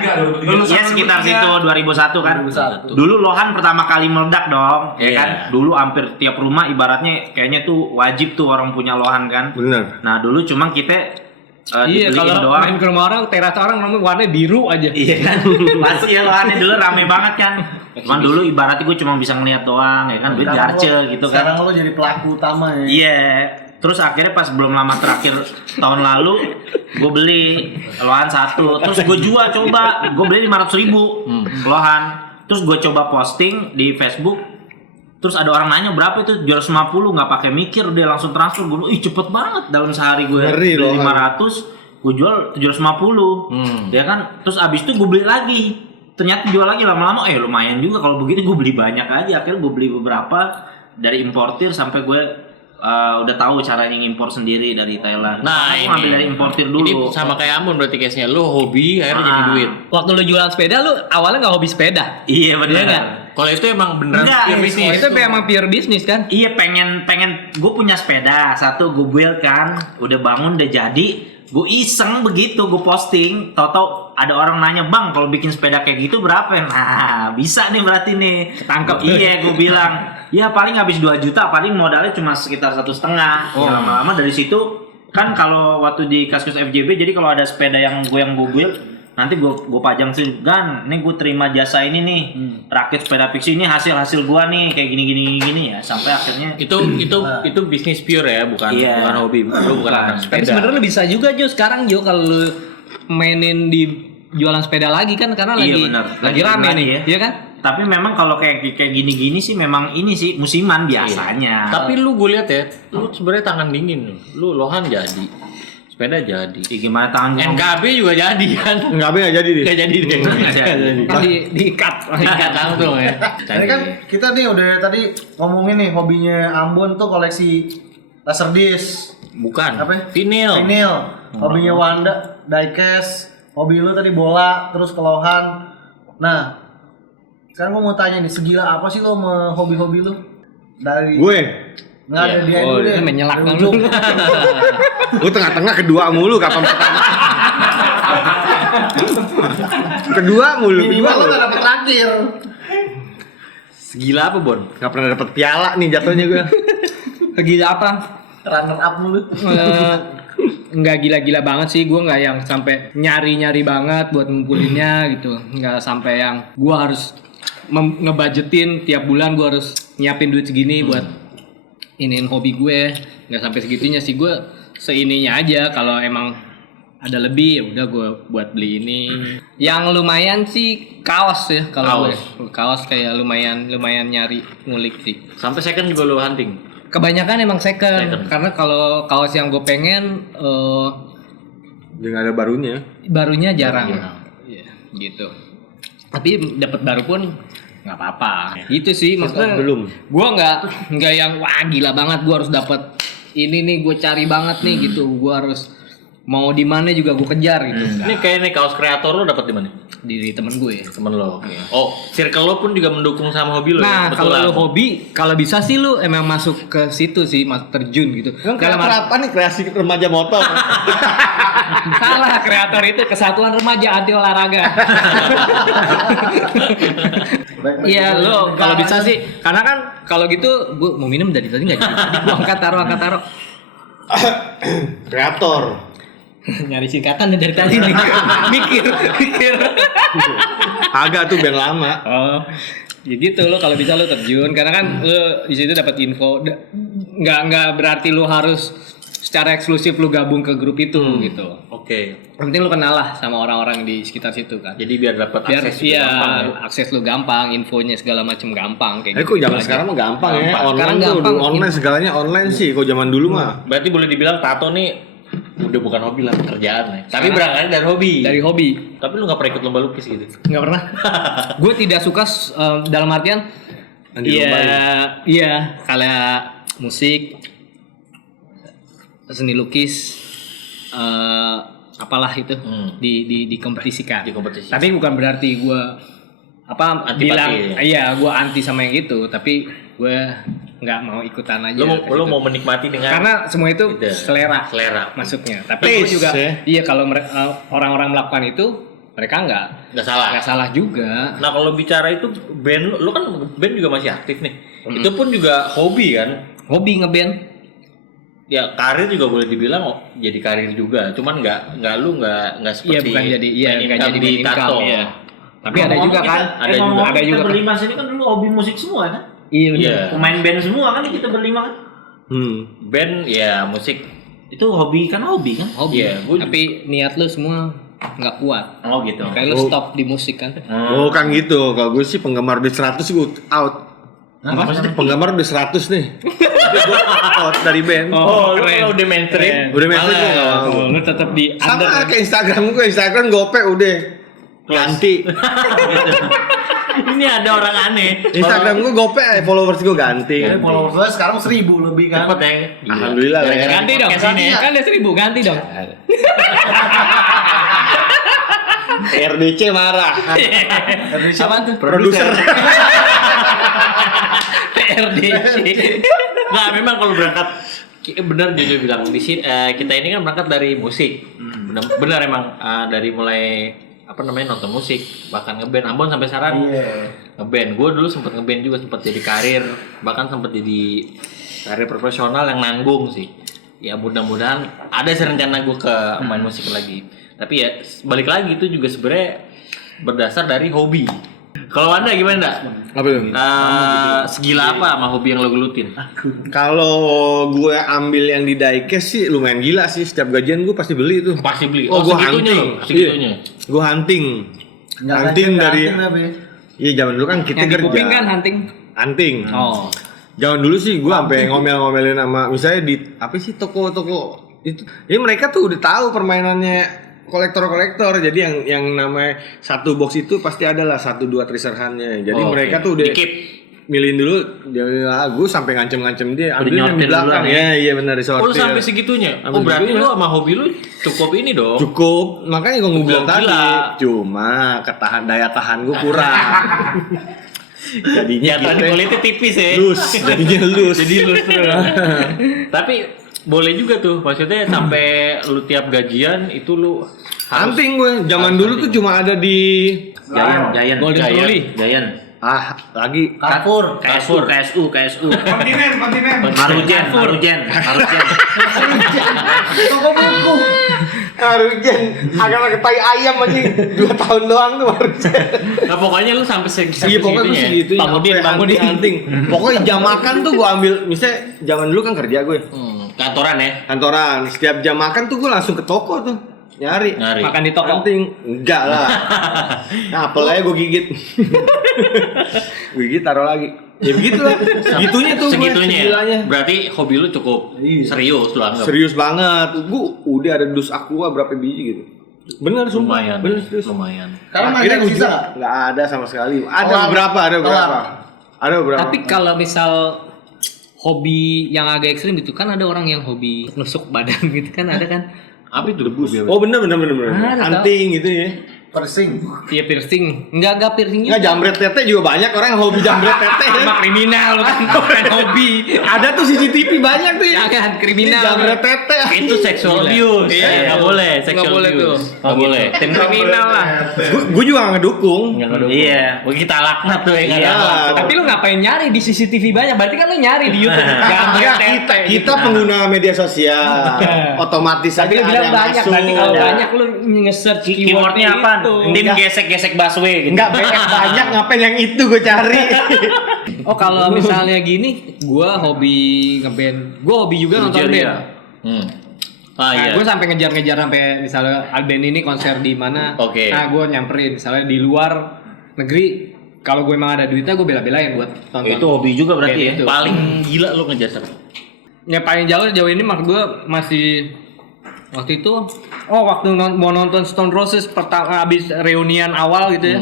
Iya sekitar situ 2001 kan. 2001. Dulu Lohan pertama kali meledak dong, ya Iya. kan? Dulu hampir tiap rumah ibaratnya kayaknya tuh wajib tuh orang punya Lohan kan. Bener. Nah, dulu cuma kita Iya, dibeliin kalau doang. main ke rumah orang, teras orang namanya warnanya biru aja. Iya kan? Pasti ya Lohannya dulu rame banget kan. Cuman dulu ibaratnya gue cuma bisa ngeliat doang ya kan, duit garce gitu kan. Sekarang lo jadi pelaku utama ya. Iya. Terus akhirnya pas belum lama terakhir tahun lalu gue beli Lohan 1. Terus gue jual coba. Gue beli 500.000 Lohan. Terus gue coba posting di Facebook. Terus ada orang nanya berapa itu 750, nggak pakai mikir dia langsung transfer. Gue bilang, ih cepet banget dalam sehari gue Ngeri beli Lohan. 500, gue jual 750. Ya kan? Terus abis itu gue beli lagi. Ternyata jual lagi lama-lama lumayan juga kalau begitu. Gue beli banyak aja. Akhirnya gue beli beberapa dari importir sampai gue udah tahu caranya ngimpor sendiri dari Thailand. Nah, Aku ngambil dari importir dulu. Ini sama kayak Ambon berarti case-nya. Lu hobi akhirnya jadi duit. Waktu lu jualan sepeda, lu awalnya nggak hobi sepeda. Iya Iya benar. nggak? Kalau itu emang beneran Enggak, pure bisnis. Itu emang pure bisnis kan? Iya pengen gue punya sepeda satu, gue build kan, udah bangun udah jadi, gue iseng begitu gue posting, tau ada orang nanya, bang kalau bikin sepeda kayak gitu berapa? Nah bisa nih berarti nih, Ketangkep. Iya gue bilang, ya paling habis 2 juta, paling modalnya cuma sekitar 1,5. Ya, lama-lama dari situ kan kalau waktu di Kaskus FJB, jadi kalau ada sepeda yang gue build, nanti gue pajang sih, Gan, ini gue terima jasa ini nih, rakit sepeda fiksi ini hasil gue nih, kayak gini ya, sampai akhirnya Itu bisnis pure ya, bukan Iya. bukan hobi. Lu bukan anak Tapi sepeda. sebenarnya lu bisa juga Jo sekarang Jo kalau lu mainin di jualan sepeda lagi kan karena Iya, lagi bener. lagi rame Lagi nih, ya. iya kan? tapi memang kalau kayak gini-gini sih memang ini sih musiman biasanya. Tapi lu gue lihat ya, lu sebenarnya tangan dingin lu. Lohan jadi. Sepeda jadi. Ya, gimana tangan gue? NKB juga jadi kan. Nggak jadi deh. Nggak jadi deh. Nggak jadi. Di-cut. Nggak langsung ya. Ini kan kita nih udah tadi ngomongin nih hobinya Ambon tuh koleksi laserdisc, Bukan. apa? Vinyl. Vinyl. Hobinya Wanda, diecast. Hobi lu tadi bola, terus kelohan. Nah, sekarang gua mau tanya nih, segila apa sih lo sama hobi-hobi lu? Dari Gue. nggak ada Iya. dia Oh, dulu deh. dia menyelak Dari dulu. ujung. Gue tengah-tengah kedua mulu kapan pertama. kedua mulu. Minimal lo nggak dapet terakhir. Segila apa, Bon? Gak pernah dapet piala nih jatuhnya gue. Gila apa? Runner up mulu. Nggak gila-gila banget sih, gue nggak yang sampai nyari-nyari banget buat ngumpulinnya gitu, nggak sampai yang gue harus ngebudgetin tiap bulan gue harus nyiapin duit segini buat iniin hobi gue, nggak sampai segitunya sih. Gue seininya aja kalau emang ada lebih ya udah gue buat beli ini. Yang lumayan sih kaos ya kalau gue. Kaos kayak lumayan nyari ngulik sih. Sampai second juga lu hunting. Kebanyakan emang second. Karena kalau kaos yang gue pengen Dia nggak ada barunya. jarang. Iya, gitu. Tapi dapat baru pun nggak apa-apa. Gitu sih maksudnya. Belum. Gua nggak yang wah gila banget gua harus dapat ini nih, gue cari banget nih gitu. Gua harus mau di mana juga gue kejar gitu. Ini kayak nih kaos kreator lu dapat di mana? Dari temen gue. Temen lo. Oh, circle lo pun juga mendukung sama hobi lo. Nah, ya? kalau lu hobi, kalau bisa sih lu emang masuk ke situ sih, masuk terjun gitu. Dalam apa nih kreasi remaja motor? Salah, kreator itu Kesatuan Remaja Anti Olahraga. Iya, lo kalau bisa sih, karena kan kalau gitu gue mau minum dari tadi nggak jadi. Gue angkat taruh. Kreator. Nyari singkatan nih dari tadi nih. mikir. Agak tuh band lama. Oh, ya gitu lo kalau bisa lo terjun karena kan lo di situ dapat info. Nggak berarti lo harus secara eksklusif lo gabung ke grup itu gitu. Oke. Yang penting lo kenal lah sama orang-orang di sekitar situ kan. Jadi biar dapat akses juga gampang ya. Akses lo gampang, infonya segala macam gampang kayak Kok gitu. zaman sekarang mah gampang ya. Online Sekarang tuh gampang. online segalanya online sih. Kok zaman dulu mah. Berarti boleh dibilang tato nih udah bukan hobi lah, pekerjaan lah. Tapi berangkatnya dari hobi. Dari hobi. Tapi lu nggak pernah ikut lomba lukis gitu? Nggak pernah. Gue tidak suka dalam artian iya kayak musik, seni lukis, apalah itu dikompetisikan. Dikompetisikan. Tapi bukan berarti gue Antipati, bilang ya? iya gue anti sama yang gitu, tapi gue nggak mau ikutan aja. Lu mau menikmati dengan karena semua itu Ide. selera Taste, masuknya. Tapi gue juga ya? iya kalau orang-orang melakukan itu mereka nggak salah juga. Nah kalau bicara itu band, lu kan band juga masih aktif nih. Itu pun juga hobi kan? Hobi ngeband. Ya karir juga boleh dibilang jadi karir juga. Cuman nggak seperti Iya bukan jadi nggak jadi di tato. Iya. Tapi ada juga kan. Ada juga. Ada juga. Kita berlima sini kan dulu hobi musik semua kan? Iya benar. Iya. Pemain band semua kan kita berlima kan? Band ya musik. Itu hobi kan? Hobi. Iya, Tapi niat lu semua nggak kuat. Oh gitu. Kayak lu stop di musik kan. Bukan gitu. Kalau gue sih penggemar udah 100 gue out. Apa maksudnya? Penggemar udah 100 nih. Gue out dari band. Oh, lu keren. kalau udah mainstream, Udah mainstream gue nggak mau. Oh, lu tetap di under. Sama kayak Instagram gope udah ganti. ini ada orang aneh. Instagram gue gope, followers gue ganti. Followers gue sekarang 1000 lebih kan. Cepet ya. Alhamdulillah lah ya. Ganti dong. Podcast ini ya. Kan ada 1000 ganti dong. RDC marah. Apaan tuh? Produser. PRDC. Nah, memang kalau berangkat benar Jojo bilang di sini kita ini kan berangkat dari musik. Benar emang dari mulai nonton musik, bahkan ngeband. Ambon sampai sekarang ngeband. Gue dulu sempet ngeband juga, sempet jadi karir, bahkan sempet jadi karir profesional yang nanggung sih. Ya mudah-mudahan ada rencana gue ke main musik lagi. Tapi ya balik lagi itu juga sebenarnya berdasar dari hobi. Kalau Anda gimana, Ndak? Apa itu? Segila apa sama hobi yang lo gelutin? Kalau gue ambil yang di diecast sih lumayan gila sih. Setiap gajian gue pasti beli tuh. Pasti beli. Oh, gue segitunya hunting. loh, segitunya. Gue hunting. Hunting dari. Iya zaman dulu kan kita Yang di kerja. kuping kan hunting. Hunting. Oh. Zaman dulu sih gue sampai ngomel-ngomelin sama misalnya di apa sih toko-toko itu. Jadi mereka tuh udah tahu permainannya kolektor-kolektor. Jadi yang namanya satu box itu pasti adalah 1-2 treasure-nya. Jadi mereka tuh udah Dikip. milihin dulu dia lagu sampai ngancem-ngancem dia ambil yang di nyortir belakang. duluan ya? Iya benar Oh, lu disortir. sampai segitunya? Sampai Oh, berarti segitunya. lu sama hobi lu cukup ini dong. Cukup, makanya gue bilang Gila. tadi. Cuma daya tahan gue kurang. Jadinya Jatuhan kita kulitnya tipis ya. jadinya lus. Jadi lus terus. Tapi boleh juga tuh, maksudnya sampai lu tiap gajian itu lu Hunting gue, zaman dulu tuh cuma ada di Giant. Golden Trolley. Giant. lagi Carrefour. KSU. kontinen. Marujen. Toko buku. Harujen, agak tai ayam aja 2 tahun doang tuh Harujen. Nah pokoknya lu sampai Iya pokoknya tuh segitu. Bangunin. Hunting. Pokoknya jam makan tuh gue ambil, misalnya zaman dulu kan kerja gue Kantoran ya. kantoran, setiap jam makan tuh gue langsung ke toko tuh. Nyari. Makan di toko. Hunting. Enggak lah. Nah, apel aja gue gigit. Gue gigit taruh lagi. Ya begitu lah. Segitunya tuh. Segitunya. Segilanya. Berarti hobi lu cukup serius lu anggap. Serius banget. Gue udah ada dus aqua berapa biji gitu. Bener sumpah. Lumayan. Bener serius. Lumayan. Sekarang masih Akhirnya ada gue sisa juga nggak? nggak ada sama sekali. Ada Kelar. beberapa, ada beberapa. Ada beberapa. Tapi kalau misal hobi yang agak ekstrim gitu kan ada orang yang hobi nusuk badan gitu kan ada kan. Apa itu debus ya? Oh bener. Ada, Hunting gitu ya. Piercing. Iya piercing. Enggak piercing Nggak jambret tete juga banyak orang yang hobi jambret tete. sama kriminal kan bukan hobi. Ada tuh CCTV banyak tuh ya. Jangan kriminal. Jambret tete. Itu sexual abuse. Iya. Nggak boleh Nggak sexual boleh abuse. tuh. Nggak boleh. Tim kriminal lah. Gue juga nggak ngedukung. Nggak ngedukung. Iya. Oh, kita laknat tuh ya. nggak Iya. ada. Tapi lu ngapain nyari di CCTV banyak? Berarti kan lu nyari di YouTube. Jangan Enggak, tete. kita pengguna media sosial. Otomatis Tadi aja lu ada bilang yang banyak. masuk. Berarti kalau Ya. banyak lu nge-search Keywordnya apa? itu. Tim gesek-gesek busway gitu. Enggak banyak ngapain yang itu gue cari. Oh kalau misalnya gini, gua hobi ngeband. Gua hobi juga nonton Nigeria. band. Ah iya. Gue sampai ngejar-ngejar sampai misalnya band ini konser di mana. Oke. Nah gue nyamperin misalnya di luar negeri. Kalau gue emang ada duitnya gue bela-belain buat tonton. Itu hobi juga berarti ya. Band itu. Paling gila lu ngejar siapa? Ya paling jauh ini maksud gue masih waktu itu. Oh waktu mau nonton Stone Roses pertama abis reunian awal gitu ya.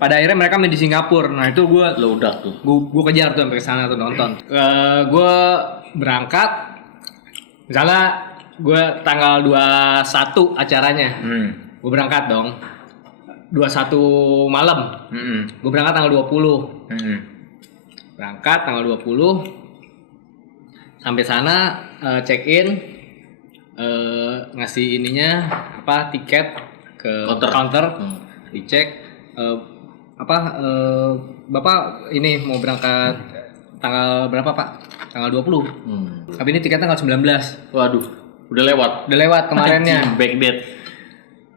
Pada akhirnya mereka main di Singapura. Nah itu gue Lu udah tuh. gue kejar tuh sampai sana tuh nonton. Gue berangkat misalnya gue tanggal 21 acaranya. Gue berangkat dong. 21 malam. Gue berangkat tanggal 20. Berangkat tanggal 20. Sampai sana check in ngasih ininya apa tiket ke counter. Dicek Bapak ini mau berangkat tanggal berapa Pak? Tanggal 20. Tapi ini tiketnya tanggal 19. Waduh, udah lewat. Udah lewat kemarinnya. Backdate.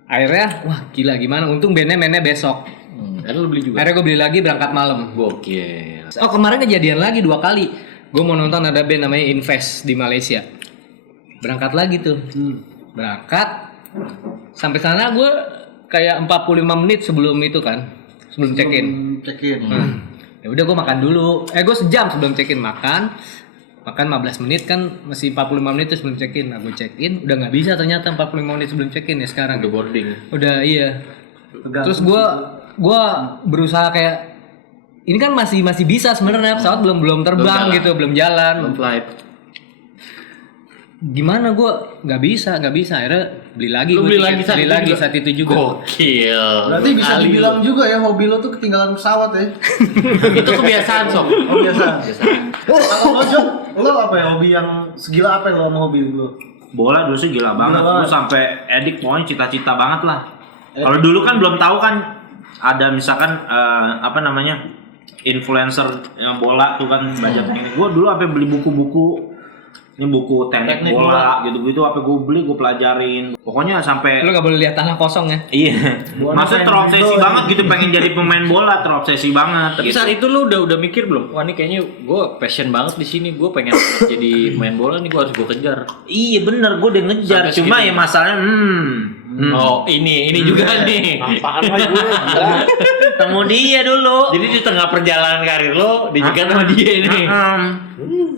Akhirnya wah gila gimana? Untung bandnya mainnya besok. Akhirnya lu beli juga. Akhirnya gue beli lagi berangkat malam. Gokil. Oh kemarin kejadian lagi 2 kali. Gue mau nonton ada band namanya Invest di Malaysia. Berangkat lagi tuh. Berangkat. Sampai sana gue kayak 45 menit sebelum itu kan. Sebelum check-in. Check-in. Ya udah gue makan dulu. Gue sejam sebelum check-in makan 15 menit kan masih 45 menit tuh sebelum check-in. Nah gue check-in udah nggak bisa ternyata 45 menit sebelum check-in ya sekarang. Udah boarding. Udah iya. Terus gue berusaha kayak ini kan masih bisa sebenarnya pesawat belum terbang Belum gitu, belum jalan. Belum flight. Gimana gue nggak bisa akhirnya beli lagi. Lu gua beli tiket. lagi Beli lagi saat itu juga. Gokil. Berarti bisa Kali dibilang lu. juga ya hobi lo tuh ketinggalan pesawat ya. Itu kebiasaan sob. Oh biasa. Kalau lo Jok, lo apa ya hobi yang segila apa lo sama hobi lo? Bola dulu sih gila banget. banget. Gue sampai edik pokoknya cita-cita banget lah. Kalau dulu kan belum tahu kan ada misalkan apa namanya influencer yang bola tuh kan belajar teknik. Gue dulu apa beli buku-buku ini buku teknik bola gitu-gitu apa gue beli gue pelajarin. Pokoknya sampai Lu nggak boleh lihat tanah kosong ya. iya. Maksudnya terobsesi banget gitu pengen jadi pemain bola, terobsesi banget. Tapi gitu. saat itu lu udah mikir belum? Wah ini kayaknya gue passion banget di sini. Gue pengen jadi main bola nih. Gue harus gue kejar. Iya bener, gue udah ngejar. Sampai Cuma segitu. ya masalahnya, Oh ini juga nih. Apaan lagi gue? temu dia dulu. Jadi di tengah perjalanan karir lo dijegat sama dia nih.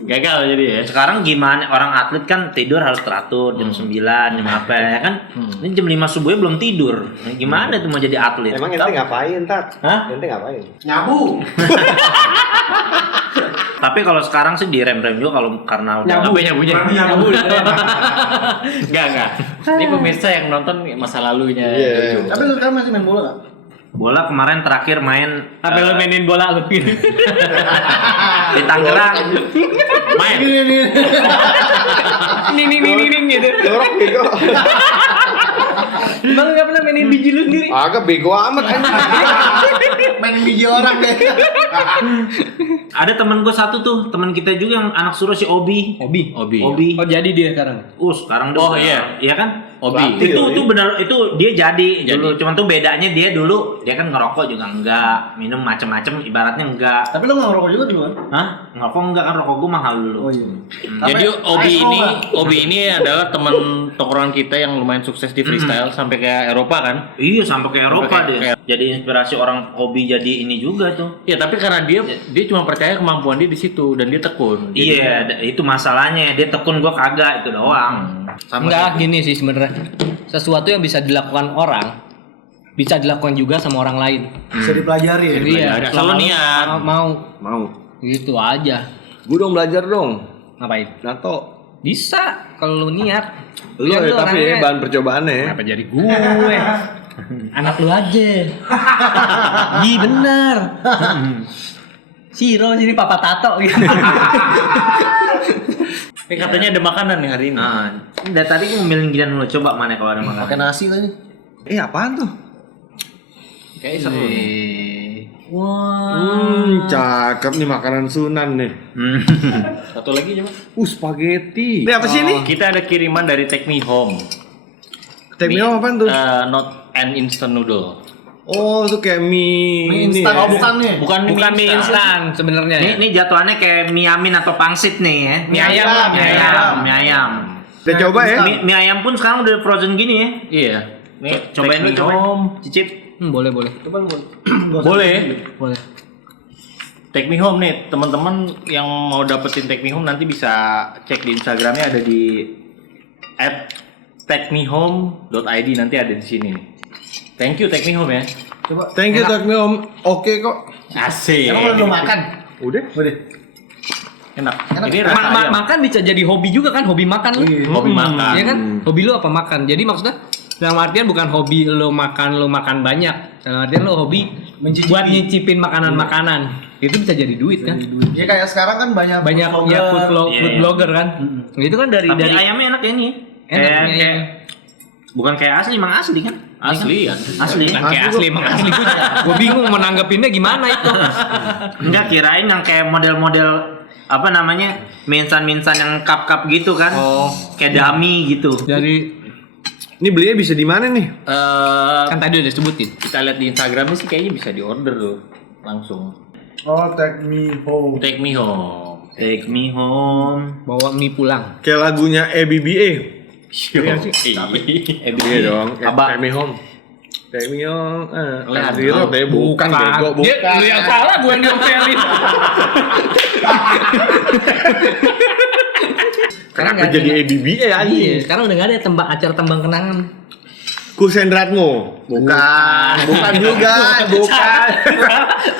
Gagal jadi ya. Sekarang gimana orang atlet kan tidur harus teratur jam 9, jam apa ya kan? Ini jam 5 subuhnya belum tidur. Nah, gimana tuh mau jadi atlet? Emang ente ngapain, Tat? Hah? Ente ngapain? Nyabu. Tapi kalau sekarang sih direm-rem juga kalau karena udah Nyabunya. Enggak. Ini pemirsa yang nonton masa lalunya. Iya. Jojo. Tapi lo sekarang masih main bola gak? bola kemarin terakhir main Apa lu mainin bola lu pilih? di Tangerang. Main. Ning gitu. Jorok bego. Emang enggak pernah mainin biji lu sendiri? Agak bego amat anjing. Main biji orang deh. Ada temen gue satu tuh, temen kita juga yang anak suruh si Obi. Hobi. Hobi. Obi. Oh jadi dia sekarang. Sekarang dia Oh, udah- iya. Iya kan? Hobi. Itu benar, itu dia jadi dulu. Cuman tuh bedanya dia dulu dia kan ngerokok juga enggak, minum macem-macem ibaratnya enggak. Tapi lo nggak ngerokok juga dulu kan? Hah? Ngerokok enggak kan, rokok gua mahal dulu. Oh iya. Jadi Obi ini adalah teman tongkrongan kita yang lumayan sukses di freestyle sampai ke Eropa kan? Iya, sampai ke Eropa Sampai deh. Jadi inspirasi orang hobi jadi ini juga tuh. Ya tapi karena dia cuma percaya kemampuan dia di situ dan dia tekun. Jadi Iya, itu masalahnya. Dia tekun, gua kagak, itu doang. sama Enggak, kayak- gini sih sebenarnya. Sesuatu yang bisa dilakukan orang bisa dilakukan juga sama orang lain. Bisa dipelajari ya. Iya, Asal kalau lu lu niat. mau gitu aja. Gue dong belajar dong. Ngapain? Nato. Bisa kalau lu niat. Lu Kan ya, lu tapi orangnya- bahan percobaannya ya. Kenapa jadi gue? Anak lu aja. Iya bener. Siro sini Papa Tato gitu. katanya ada makanan nih hari ini. Nah, dari tadi gua ngemilin giliran lu, coba mana kalau ada makanan. Pakai nasi tadi. Apaan tuh? Kayaknya seru nih. Cakep nih makanan Sunan nih. Satu lagi coba. Spaghetti. Ini apa sih ini? Kita ada kiriman dari Take Me Home. Take me home apaan tuh? Not an instant noodle. Oh, itu kayak mie Mie ini instan. ya. Oh bukan nih. Bukan Mie instan sebenarnya. ya. Ini jatuhannya kayak mie amin atau pangsit nih ya. Mie ayam lah, Mie ayam, mie ayam. Kita coba ya. Mie ayam pun sekarang udah frozen gini ya. Iya. Nih, Cobain Take lu, Me cobain. Home. Cicip. Boleh. Coba lu. Boleh. Boleh. Take Me Home nih, teman-teman yang mau dapetin Take Me Home nanti bisa cek di Instagramnya ada di @takemehome.id, nanti ada di sini nih. Thank you Take Me Home ya. Coba. Thank you Take me home. Oke kok. Asik. Emang lo belum makan? Udah. Udah. Enak. Enak. Ini rasa ayam. Makan bisa jadi hobi juga kan, hobi makan lu. Iya. Hobi makan. Iya kan? Hobi lu apa makan? Jadi maksudnya dalam artian bukan hobi lu makan banyak. Dalam artian lu hobi Mencicipi. buat nyicipin makanan-makanan. Itu bisa jadi duit kan? Ya kayak sekarang kan banyak Banyak ya food Iya. blogger kan. Itu kan dari Tapi ayamnya enak ya ini. Enak, Kayak- iya. bukan kayak asli, emang asli kan? Asli ya. Asli. Bukan kayak asli, emang asli gue bingung mau nanggepinnya gimana itu. Enggak, kirain yang kayak model-model apa namanya? Minsan-minsan yang cup-cup gitu kan. Oh. Kayak dummy gitu. Dari Ini belinya bisa di mana nih? kan tadi udah sebutin. Kita lihat di Instagramnya sih kayaknya bisa di order loh langsung. Oh, take me home. Take Me Home. Take me home. Bawa mie pulang. Kayak lagunya ABBA. Iya Iya dong. Abang. Take me home. Take me home. Lihat. Zero deh, bukan bego, bukan. Dia lu yang salah, gue yang diomelin. Kenapa jadi ABBA aja? Iya, sekarang udah gak ada acara tembang kenangan. Kusendratmu. Bukan juga, bukan.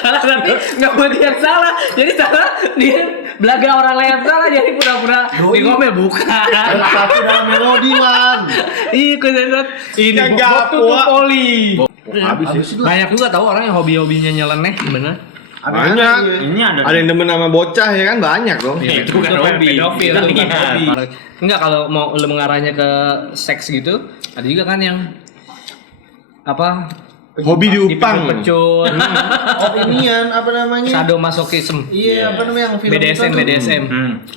Salah tapi nggak buat dia yang salah. Jadi salah dia belaga orang lain salah jadi pura-pura di ngomel bukan. Salah satu dalam melodi man. Iya konsentrat. Ini Yang bot tutup gapua. poli. Habis ya. Banyak juga tahu orang yang hobi-hobinya nyeleneh bener. Banyak. Ini ada. Ada yang demen sama bocah ya kan banyak dong. Itu bukan hobi. pedofil Itu bukan niat. hobi. Enggak kalau mau lu mengarahnya ke seks gitu, ada juga kan yang apa Hobi diupang. dipecut, Oh inian apa namanya? sadomasochism, Iya, apa namanya yang film BDSM, itu tuh? BDSM.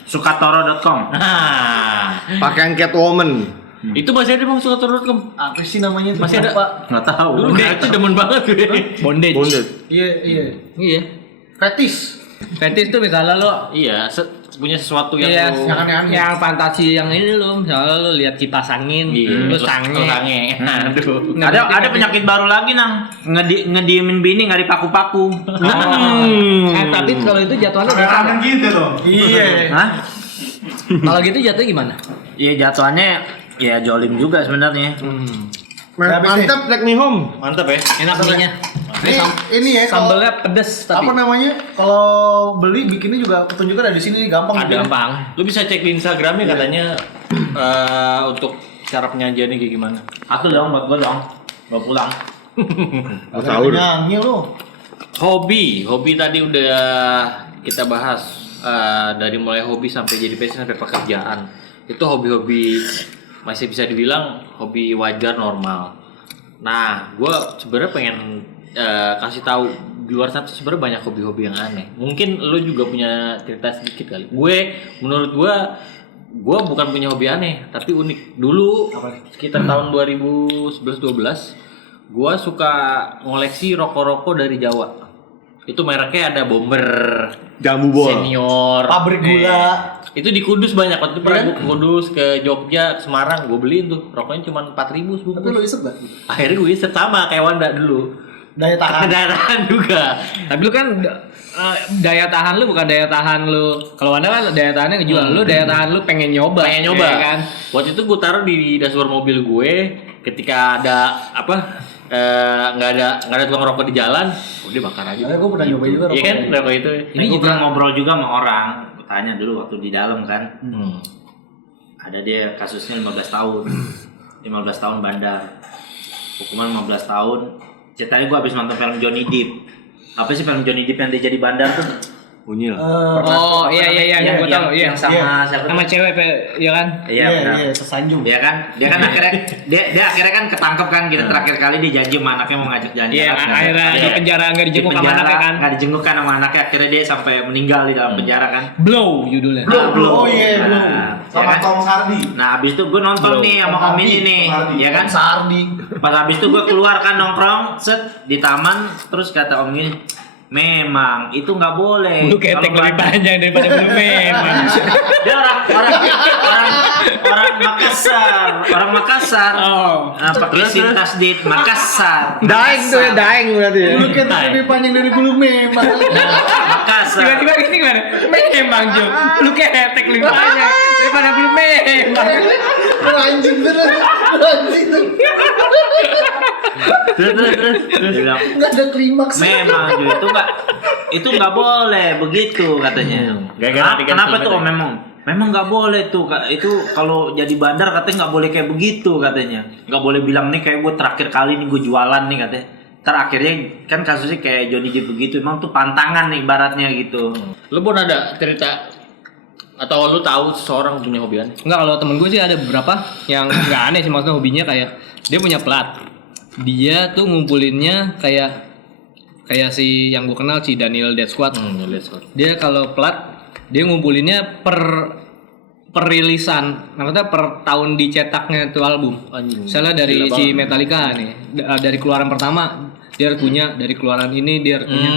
Sukatoro.com. Nah, Pakaian Catwoman. itu masih ada bang suka.com. Apa sih namanya tuh? Masih ada. Lupa. Nggak tahu. Dulu itu demen banget gue. Bondage. Iya, iya. Iya. Fetish. Fetish tuh misalnya lo Iya, punya sesuatu yang iya, lu- yang aneh-aneh. yang fantasi yang ini lo, misalnya lo lihat kipas angin, Iya, lo terus sange. sange. Aduh. Nah, Ada berarti kan- penyakit baru lagi nang ngediemin bini nggak dipaku-paku. tapi kalau itu jatuhannya dosa. gitu dong. Iya. Hah? Kalau gitu jatuhnya gimana? Iya jatuhannya ya jolim juga sebenarnya. Mantap Take me home. Mantap ya. Enak mie-nya. Ini ya kalau- Sambelnya pedes tapi apa namanya? Kalau beli bikinnya juga petunjuknya ada di sini gampang. bikinnya. gampang. Lu bisa cek di Instagramnya katanya untuk cara penyajiannya kayak gimana. Satu dong buat gua dong. Bawa pulang. Mau sahur. Nyanyi lu. Hobi tadi udah kita bahas dari mulai hobi sampai jadi passion sampai pekerjaan. Itu hobi-hobi masih bisa dibilang hobi wajar normal. Nah, gue sebenarnya pengen kasih tahu di luar sana sebenarnya banyak hobi-hobi yang aneh. Mungkin lo juga punya cerita sedikit kali. Menurut gue Gua bukan punya hobi aneh, tapi unik. Dulu sekitar tahun 2011-12, gua suka ngoleksi rokok-rokok dari Jawa. Itu mereknya ada Bomber, Jambu bol. Senior, Pabrik gula. itu di Kudus banyak. Waktu itu pernah gua ke Kudus, ke Jogja, ke Semarang, gua beliin tuh. Rokoknya cuma 4.000 Tapi lu sebungkus. isep gak? Akhirnya gue isep sama kayak Wanda dulu. Daya tahan. Kendaraan juga. Tapi lu kan daya tahan lu bukan daya tahan lu. Kalau Anda kan daya tahannya ngejual, lu daya tahan lu pengen nyoba. Pengen nyoba ya kan? Waktu itu gue taruh di dashboard mobil gue ketika ada nggak ada tukang rokok di jalan, udah bakar aja. Gue pernah nyoba juga Iya kan rokok. rokok itu. Ini gue pernah ngobrol juga sama orang. Gue tanya dulu waktu di dalam kan. Ada dia kasusnya 15 tahun. 15 tahun bandar. Hukuman 15 tahun. Ceritanya gue habis nonton film Johnny Depp. Apa sih film Johnny Depp yang dia jadi bandar tuh? Unyil. Oh iya yang gue tahu iya. Yang sama siapa? Sama cewek ya kan? Iya benar. Iya, sesanjung. Dia kan akhirnya dia akhirnya kan ketangkep kan gitu terakhir kali dia janji sama anaknya mau ngajak jalan. Iya, akhirnya di penjara nggak dijenguk sama anaknya kan? Nggak dijenguk kan sama anaknya, akhirnya dia sampai meninggal di dalam penjara kan. Blow judulnya. Oh iya, belum. Sama Tom Hardy. Nah abis itu gue nonton nih sama Om ini nih, ya kan? Sardi. Pas abis itu gue keluar kan nongkrong, set di taman, terus kata Om ini, memang itu nggak boleh. Bulu ketek lebih panjang daripada bulu memang. Dia orang Makassar. Oh. Pakai SIM Tasdid Makassar. Daeng tuh ya, daeng berarti ya. Bulu ketek lebih panjang dari bulu memang. Makassar. Tiba-tiba gini gimana? Memang Jo, bulu ketek lebih panjang daripada bulu memang. Anjing terus. Anjing terus. Terus dia bilang, Nggak ada klimaks. memang Jo, itu nggak boleh begitu katanya. Gara-gara Kenapa diganti tuh meter. memang nggak boleh tuh itu kalau jadi bandar katanya nggak boleh kayak begitu katanya, nggak boleh bilang nih kayak gue terakhir kali nih gue jualan nih katanya. Terakhirnya kan kasusnya kayak Johnny Depp begitu, emang tuh pantangan nih ibaratnya gitu. Lu pun ada cerita atau lu tahu seseorang punya hobi aneh? Enggak, kalau temen gue sih ada beberapa yang nggak aneh sih, maksudnya hobinya kayak dia punya plat. Dia tuh ngumpulinnya kayak si yang gue kenal si Daniel Dead Squad. Dia kalau plat dia ngumpulinnya per rilisan, maksudnya per tahun dicetaknya tuh album. Misalnya dari Gila si banget. Metallica nih, dari keluaran pertama dia harus punya, dari keluaran ini dia harus punya.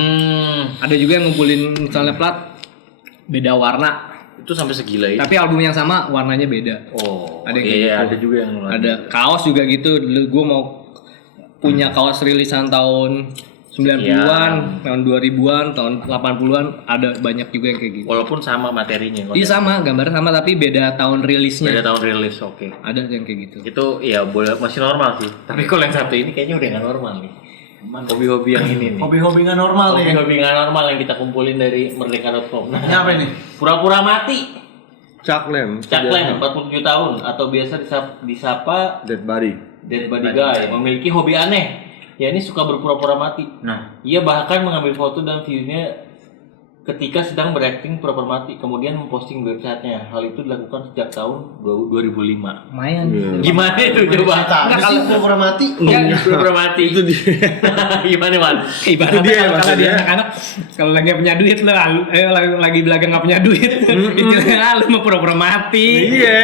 Ada juga yang ngumpulin misalnya plat beda warna, Itu sampai segila itu. tapi album yang sama warnanya beda. Oh, Ada yang iya, kayak gitu. ada juga yang Ada kaos juga gitu. Dulu gue mau punya kaos rilisan tahun 90-an, tahun 2000-an, tahun 80-an, ada banyak juga yang kayak gitu. walaupun sama materinya. Iya sama, gambarnya sama tapi beda tahun rilisnya. Beda tahun rilis, oke. Ada yang kayak gitu. Itu ya boleh masih normal sih. Tapi kalau yang satu ini kayaknya udah nggak normal nih. Hobi-hobi yang ini nih. Hobi-hobi nggak normal nih. Hobi-hobi nggak normal yang kita kumpulin dari merdeka.com. Ini apa ini? Pura-pura mati. Caklem. Caklem 47 tahun atau biasa disapa Dead body. dead body guy, memiliki hobi aneh. Ya ini suka berpura-pura mati. Nah, Ia bahkan mengambil foto dan videonya ketika sedang berakting pura-pura mati, kemudian memposting di websitenya. Hal itu dilakukan sejak tahun 2005. Lumayan. Gimana itu coba? Nggak sih pura-pura mati. Pura-pura mati. Itu dia. Gimana man? Ibaratnya Itu dia kalau maksudnya. dia anak-anak kalau lagi nggak punya duit lagi belaga nggak punya duit, itu lu mau pura-pura mati. Iya.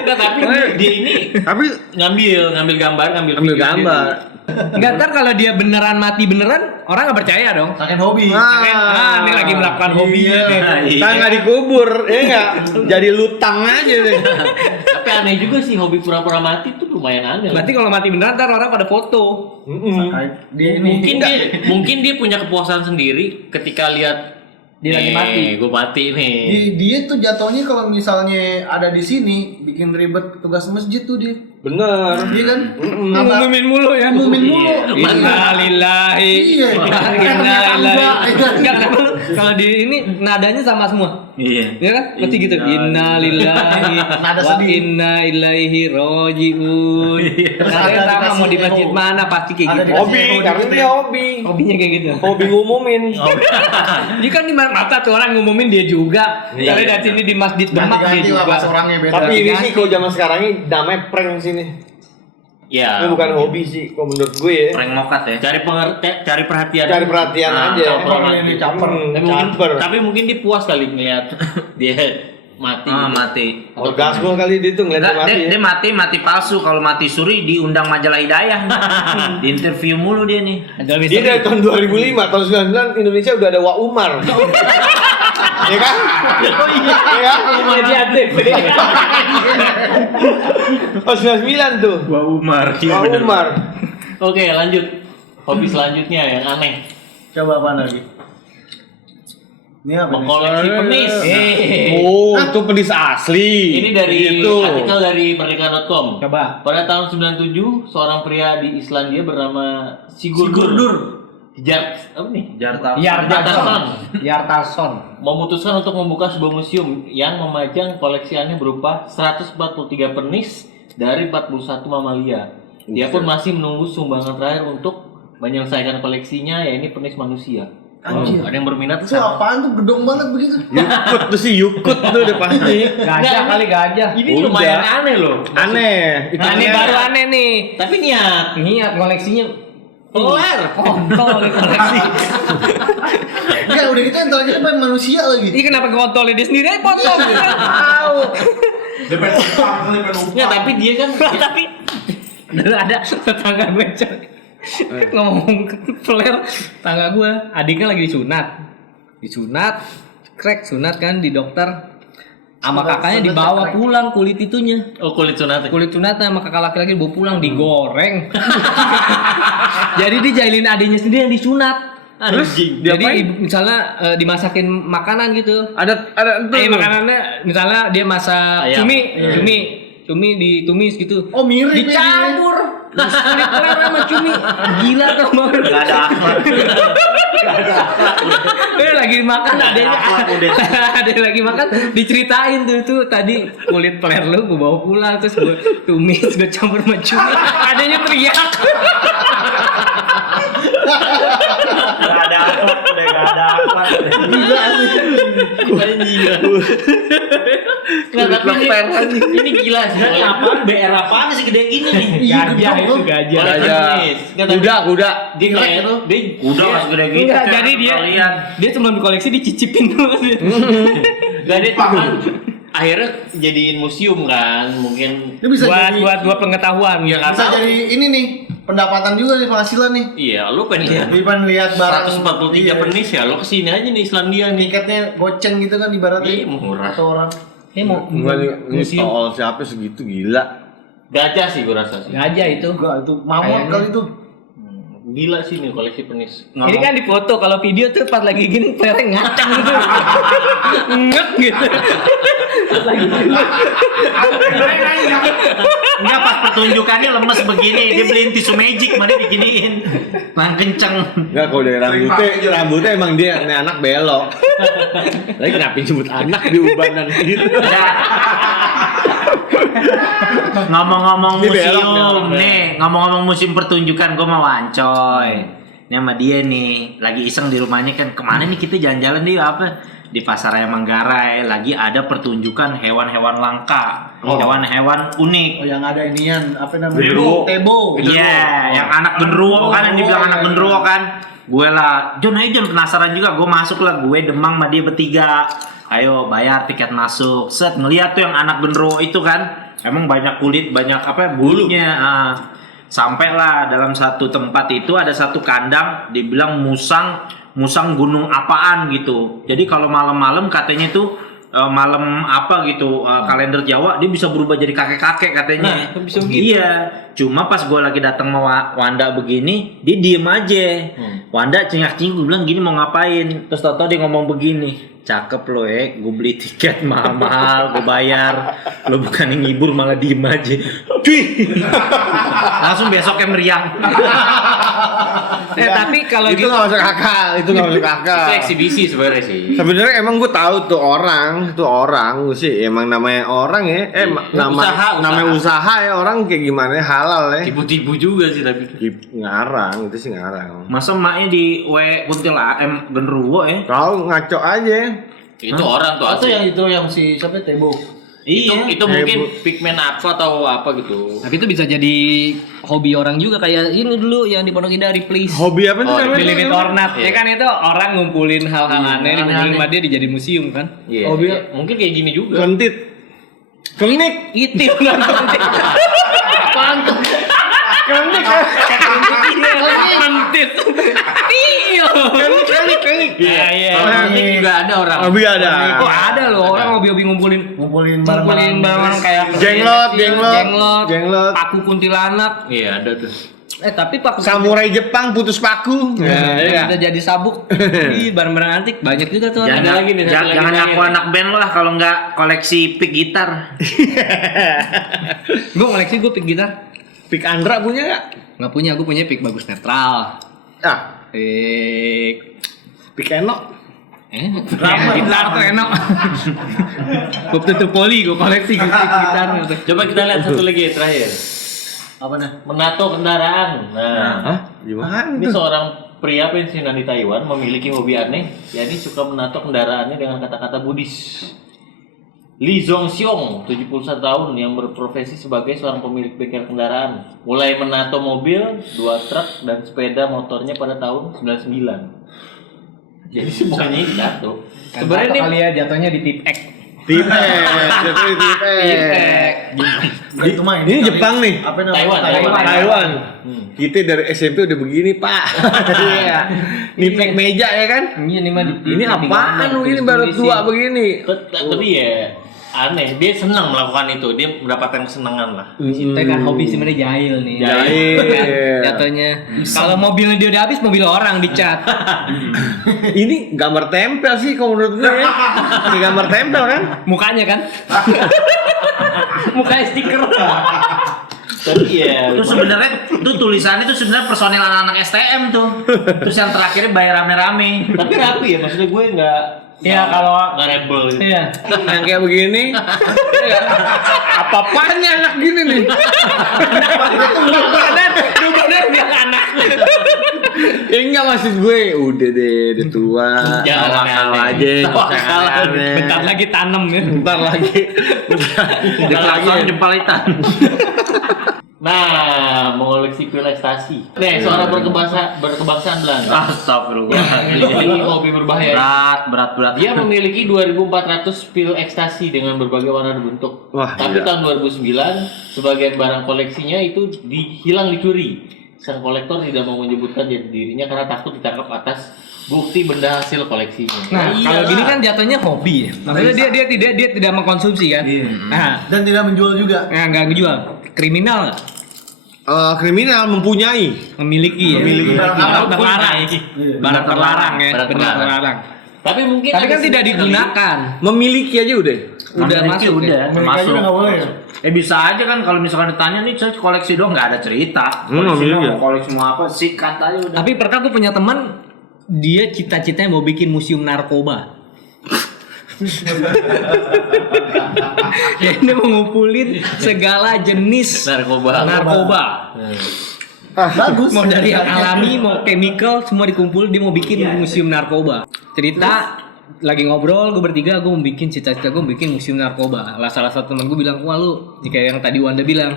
Enggak, tapi dia ini Tapi ngambil gambar, ngambil ambil video gambar. Enggak, ntar kalau dia beneran mati beneran, orang nggak percaya dong. Saking hobi. Ini lagi melakukan hobinya nih. Kan nggak dikubur, ya nggak? Jadi lutang aja deh. Tapi aneh juga sih hobi pura-pura mati tuh lumayan aneh. Berarti kalau mati beneran ntar orang pada foto. Dia ini Mungkin dia punya kepuasan sendiri ketika lihat Dia lagi mati. Gue mati nih. dia tuh jatuhnya kalau misalnya ada di sini bikin ribet tugas masjid tuh dia. Bener. Dia kan ngata Ngumumin mulu ya. ngumumin mulu. Innalillahi. Iya. Innalillahi. Enggak, kenapa lu? Kalau di ini nadanya sama semua. iya. Ya kan? Pasti gitu. Innalillahi Nada wa sedih. inna ilaihi rajiun. Nadanya Ada sama mau di dikasih masjid echo. mana pasti kayak Ada gitu. dikasih Hobi, echo karena dikit. dia hobi. Hobinya kayak gitu. Hobi ngumumin. Dia kan di mata tuh orang ngumumin dia juga. Tapi dari sini di masjid Demak dia Ganti-ganti lah juga. pas orangnya beda. Tapi ini sih kalau zaman sekarang ini namanya prank sini. Ya. Ini bukan hobi sih, kalau menurut gue ya. Prank mokat ya. Cari perhatian. Cari perhatian Ah, aja. Caper ini caper. Tapi mungkin, Caper. tapi mungkin dia puas kali ngeliat dia mati. Mati. Orgasme kali dia tuh ngeliat Enggak, mati. dia mati palsu. Kalau mati suri diundang majalah Hidayah. Di interview mulu dia nih. Ada Dia dari tahun 2005, tahun 99 Indonesia udah ada Wak Umar. Ya kan? Oh iya. Ya kan? Jadi ATV. Tahun 99 tuh. Wah Umar. Wak Umar. Oke, lanjut. Hobi selanjutnya yang aneh. Coba apa lagi? Ini apa nih? Mengkoleksi penis. Oh, itu penis asli. Ini dari Gitu. artikel dari merdeka.com. Coba. Pada tahun 97, seorang pria di Islandia bernama Sigurdur apa nih? Yartason. Yartason. Memutuskan untuk membuka sebuah museum yang memajang koleksi aneh berupa 143 penis dari 41 mamalia. Dia pun masih menunggu sumbangan terakhir untuk menyelesaikan koleksinya, yaitu penis manusia. Anjir. Ada yang berminat Itu apaan tuh gedong banget begitu? Yukut tuh sih, Yukut tuh udah pasti. Gajah kali gajah. Ini Udah. lumayan aneh loh. Aneh. Nah, ini baru aneh nih. Tapi niat. Niat koleksinya Peler. kontol nih koleksi. Ya udah gitu entar kita main manusia lagi. Ini kenapa kontolnya dia sendiri aja potong? Tahu. Ya tapi dia kan Tapi dulu ada tetangga gue coy. Ngomong peler tetangga gue, adiknya lagi disunat, sunat kan di dokter, sama kakaknya dibawa pulang kulit itunya, kulit sunat. kulit sunatnya sama kakak laki-laki dibawa pulang digoreng. Jadi dijailin adiknya sendiri yang disunat. Terus Jadi misalnya dimasakin makanan gitu. Ada Makanannya misalnya dia masak Ayam. cumi ditumis gitu. Oh mirip ya, Dicampur. Kulit peler sama cumi. Gila tuh mau. Gak ada akhlak. Dia lagi makan ada yang lagi makan diceritain tuh tadi kulit peler lu gue bawa pulang terus gue tumis gue campur sama cumi. Adanya teriak. Gak ada akhlak. Udah gak ada akhlak. Nggak, tapi ini gila sih. Apaan? BR apaan sih gede gini nih? Gajah itu gajah. Kuda. Dia kayak dia Udah gak segede gitu. Enggak, jadi dia cuma koleksi dicicipin dulu. Gak ada teman. Akhirnya jadiin museum kan, mungkin. Ini bisa jadi buat pengetahuan. Ya nggak bisa tahu. jadi ini nih pendapatan juga nih penghasilan nih. Iya, lu pengen lihat Jadi pengen lihat barang 143 penis ya, lo kesini aja nih Islandia nih. tiketnya goceng gitu kan ibaratnya. Iya, murah. Satu orang. Ini mau Ini museum soal siapa segitu gila. Gajah sih gua rasa sih. gajah itu. Enggak itu mamut Kayaknya. kali itu. Gila sih nih koleksi penis. Ini kan di foto, kalau video tuh pas lagi gini pelernya ngacang gitu. Ngek gitu. Pas lagi Enggak, pas pertunjukannya lemes begini. Dia beliin tisu magic, mana diginiin. Makin kenceng. Enggak, kalau dari rambutnya emang dia ini anak belok. Lagi kenapa nyebut anak di ubanan gitu? Ngomong-ngomong Ini belok museum nih. nih, ngomong-ngomong museum pertunjukan, gue mau wancoy. Ini sama dia nih, lagi iseng di rumahnya kan. Kemana nih kita jalan-jalan di apa? Di Pasar Raya Manggarai lagi ada pertunjukan hewan-hewan langka, hewan-hewan unik. Oh yang ada inian apa namanya? Genderuwo. Tebo. Iya, yang anak genderuwo kan, yang dibilang anak genderuwo kan. Gue lah, John penasaran juga. Gue masuk lah, gue Demang sama dia bertiga. Ayo bayar tiket masuk. Set ngeliat tuh yang anak genderuwo itu kan. Emang banyak kulit, banyak apa bulunya. Sampailah dalam satu tempat itu ada satu kandang dibilang musang gunung apaan gitu. Jadi kalau malam-malam katanya tuh malam apa gitu kalender Jawa dia bisa berubah jadi kakek-kakek katanya. Nah, bisa begitu. Iya. Cuma pas gue lagi datang sama Wanda begini, dia diem aja. Wanda cenyak-cengik, gue bilang gini mau ngapain? Terus tau dia ngomong begini, cakep lo gue beli tiket mahal-mahal, gue bayar. Lo bukan yang ngibur malah diem aja. Cuy. Langsung besoknya meriang. tapi kalau Itu gitu nggak masuk akal, itu nggak masuk akal. Itu eksibisi sebenarnya sih. Sebenarnya emang gue tahu tuh orang sih emang namanya orang ya, namanya usaha ya orang kayak gimana ya, halal ya. Tipu-tipu juga sih tapi. Ngarang itu sih ngarang. Masa emaknya di kuntil genderuwo Kau ngaco aja. Itu orang tuh Itu asli. yang si siapa Tebo. Itu mungkin pigmen apa atau apa gitu. Tapi itu bisa jadi hobi orang juga kayak ini dulu yang di Pondok Indah Replace. Hobi apa tuh namanya? Beli ornat. Iya. Ya kan itu orang ngumpulin hal-hal aneh, aneh-aneh. ngumpulin sama dia dijadiin museum kan. Iya. Hobi iya. Mungkin kayak gini juga. Kentit. Klinik. Itu kan penting. Apaan tuh? Klinik. Mentit. Iya. Klinik. Iya. Kalau klinik juga ada orang. Hobi ada. Oh ada loh orang hobi-hobi ngumpulin barang-barang kayak Jenglot. paku kuntilanak. Iya, ada tuh. Tapi paku Samurai Jepang putus paku. ya, udah jadi sabuk. Ih, barang-barang antik banyak juga tuh. Jangan Ada lagi nih, satu lagi jangan terakhir. ngaku anak band lo lah kalau nggak koleksi pick gitar. Gue koleksi gue pick gitar. Pik Andra punya nggak? Nggak punya, gue punya pick bagus netral. Ah, Pick Pik Eno. gitar tuh enak. Gue tutup poli, gue koleksi pick gitar tuh. Coba kita lihat satu lagi terakhir. Apa nih? Menato kendaraan. Nah, Hah? Gimana? ini seorang pria pensiunan di Taiwan memiliki hobi aneh, yakni suka menato kendaraannya dengan kata-kata Buddhis. Lee Zongxiong, 71 tahun, yang berprofesi sebagai seorang pemilik bengkel kendaraan, mulai menato mobil, 2 truk, dan sepeda motornya pada tahun 99. Jadi semuanya ini tato. Sebenarnya Sebenarnya kali ya jatuhnya di tip X. Itu mah Ini Jepang nih. Apa namanya? Taiwan. Taiwan. Kita dari SMP udah begini, Pak. Iya. Nipek meja ya kan? Ini nih mah Ini apaan lu ini baru tua begini? tapi ya aneh, dia senang melakukan itu, dia mendapatkan kesenangan lah. Kita kan hobi sebenarnya jahil nih. Jahil. Jatuhnya. Kalau mobilnya dia udah habis, mobil orang dicat. Ini gambar tempel sih kalau menurut gue ya. Ini gambar tempel kan? Mukanya kan? Mukanya stiker. Tapi ya Itu sebenarnya itu tulisannya itu sebenarnya personil anak-anak STM tuh. Terus yang terakhirnya bayar rame-rame. tapi rapi ya, maksudnya gue nggak Iya, kalau- nggak rebel gitu. Iya. Yang kayak begini. Apa-apanya anak gini nih? Lu bener dia anak. Ya enggak maksud gue, udah deh, udah tua. Jangan Awal-awal aneh-aneh. aja, nggak usah aneh. Bentar lagi tanam ya. Bentar lagi. Dia langsung jempal hitam. Nah, mengoleksi pil ekstasi. Nih, seorang berkebangsaan Belanda. Astagfirullah. Jadi hobi berbahaya. Berat. Dia memiliki 2.400 pil ekstasi dengan berbagai warna dan bentuk. Wah, Tapi gila. tahun 2009, sebagian barang koleksinya itu hilang dicuri. Sang kolektor tidak mau menyebutkan jati dirinya karena takut ditangkap atas bukti benda hasil koleksinya. Nah, kalau gini kan jatuhnya hobi ya. Maksudnya dia tidak mengkonsumsi kan. Iya. Nah, Dan tidak menjual juga. nggak ngejual. Kriminal nggak? Kriminal mempunyai. Memiliki ya. Barang terlarang. Iya. Barang terlarang ya. Barang Benar terlarang. terlarang. Tapi mungkin Tapi ada kan tidak sedikit digunakan. Memiliki aja udah. Udah masuk udah ya. Mereka termasuk. juga nggak boleh ya. Bisa aja kan kalau misalkan ditanya nih saya koleksi doang nggak ada cerita. Memiliki ya? Mau koleksi mau apa sikat aja udah. Tapi pernah gue punya teman dia cita-citanya mau bikin museum narkoba. Dia mau ngumpulin segala jenis narkoba. Bagus. Mau dari yang alami, mau chemical, semua dikumpul. Dia mau bikin museum narkoba. Cerita lagi ngobrol, gue bertiga, gue mau bikin cita-cita gue mau bikin museum narkoba. Lah salah satu teman gue bilang, wah lu, jika yang tadi Wanda bilang,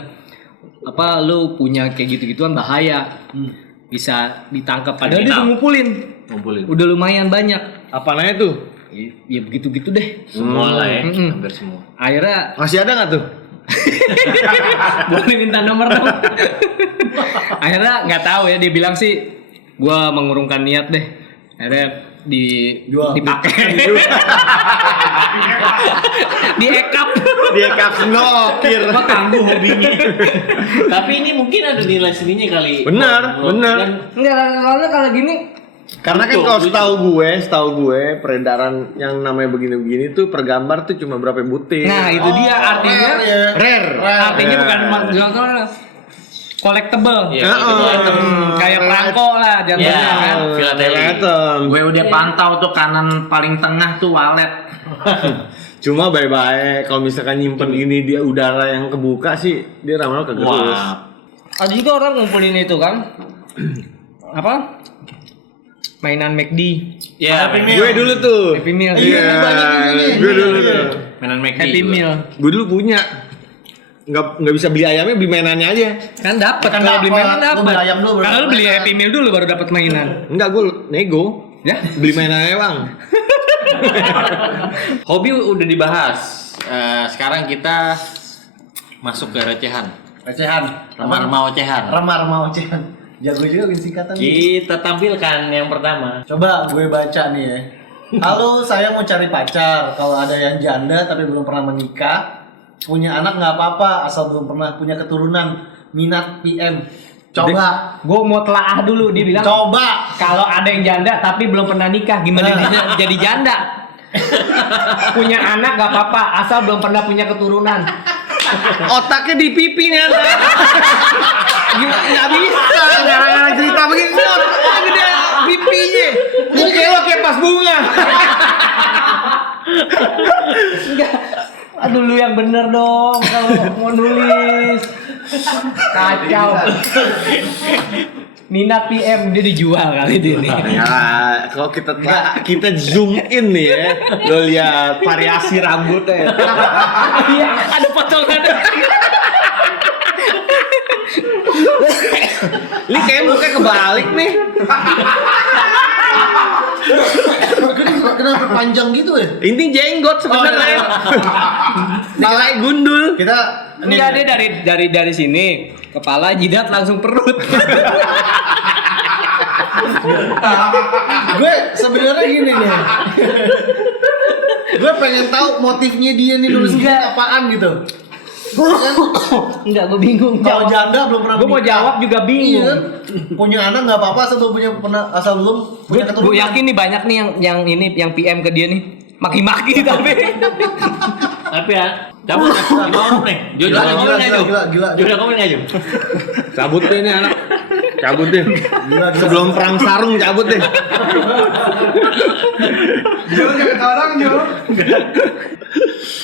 apa lu punya kayak gitu-gituan bahaya, bisa ditangkap. Padahal dia udah ngumpulin, udah lumayan banyak. Apa namanya tuh? Ya begitu-gitu deh. Semua lah ya, Mm-mm. hampir semua. Akhirnya Masih ada nggak tuh? boleh minta nomor dong. Akhirnya nggak tahu ya, dia bilang sih, gua mengurungkan niat deh. Akhirnya Jual. dipakai. Di ekap. Dia kapnokir. Apa tangguh hobinya? Tapi ini mungkin ada nilai seninya kali. Benar. Enggak, soalnya kalau gini Karena kan kalau setahu gue peredaran yang namanya begini-begini tuh per gambar tuh cuma berapa butir. nah itu dia artinya Rare. artinya bukan jual collectible. Iya, Heeh. itu item. Kayak perangko lah jatuhnya Ya. kan. Philadelphia. Gue udah pantau tuh kanan paling tengah tuh walet. Cuma baik-baik kalau misalkan nyimpen ini dia udara yang kebuka sih dia lama-lama kegerus. Wah. Ada juga orang ngumpulin itu kan. Apa? Mainan McD. Ya, Gue dulu tuh. Happy Meal. Iya, banyak ini. gue dulu tuh. Mainan McD Happy juga. Meal. Gue dulu punya. Nggak bisa beli ayamnya, beli mainannya aja. Kan dapat Kan kalau beli dapet. mainan Lu dapat. beli ayam dulu, baru Kalau lu dapet beli mainan. Happy Meal dulu baru dapat mainan. Enggak, gue nego. Ya? Beli mainannya bang. Hobi udah dibahas. Sekarang kita masuk ke recehan. Recehan. Remar-remah ocehan. Remar-remah ocehan. Jago juga bikin singkatan. Kita tampilkan yang pertama. Coba gue baca nih ya. Halo, saya mau cari pacar. Kalau ada yang janda tapi belum pernah menikah, punya anak nggak apa-apa asal belum pernah punya keturunan. Minat PM. Coba. Gue mau telaah dulu, dia bilang Coba. kalau ada yang janda tapi belum pernah nikah, gimana dia jadi janda? Punya anak gak apa-apa, asal belum pernah punya keturunan. Otaknya di pipi nih anak. Gimana? Nggak bisa. Nggak cerita begini. Otaknya gede pipinya. Muka lo kayak pas bunga. Enggak. Aduh, lu yang bener dong kalau mau nulis. Kacau. Minat PM dia dijual kali ini. Ya, kalau kita zoom in nih ya, lo lihat variasi rambutnya. Iya, ada potongannya. Ini kayak mukanya kebalik nih. Kenapa panjang gitu ya? Ini jenggot sebenarnya. Palanya gundul. Kita Enggak, dia dari sini kepala, jidat langsung perut. gue sebenarnya gini nih. Gue pengen tahu motifnya dia nih nulis gini apaan gitu. Enggak, gue bingung. Kalau janda belum pernah Gue mau menikah. jawab juga bingung. Iya. Punya anak nggak apa-apa asal belum punya keturunan. Gue yakin nih banyak nih yang PM ke dia nih maki-maki tapi. Tapi ya, cabut ya. Lima huruf nih. Jo, Gila, udah komen gila, nggak Jo? gila. Jo, udah komen nggak Jo? Cabut deh nih anak. Cabut deh. Gila. Sebelum perang sarung cabut deh.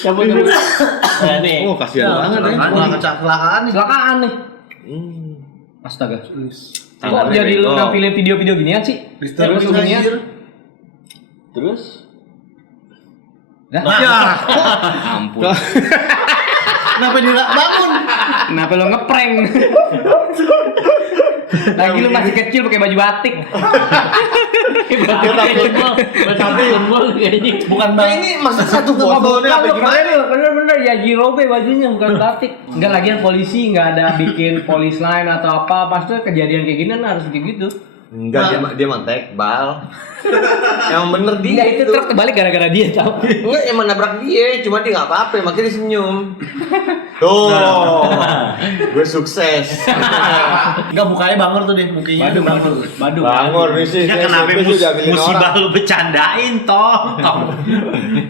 Cabut. Nah nih. Oh, kasihan banget ya. Kecelakaan nih. Kecelakaan nih. Astaga. Kok jadi lu bego. nampilin video-video ginian sih? Terus Terus ginian. Terus? Dah. Ya. Ampun. Kenapa dia nggak bangun? Kenapa lo ngeprank? Lagi lu masih kecil pakai baju batik. Football kayaknya. Bukan Nah, ini maksud satu foto nih apa gimana? Bener-bener ya Jirobe bajunya bukan batik. Enggak, lagian polisi nggak ada bikin polis line atau apa. Pasti kejadian kayak gini harus kayak gitu. Enggak, dia mantek bal. Yang bener dia Enggak, itu truk kebalik gara-gara dia tau. Enggak, emang nabrak dia, cuma dia nggak apa-apa, makanya dia senyum. Tuh, gue sukses. Enggak, mukanya bangor tuh deh, mukanya Badu. Bangor nih sih. Ya kenapa musibah lu bercandain toh?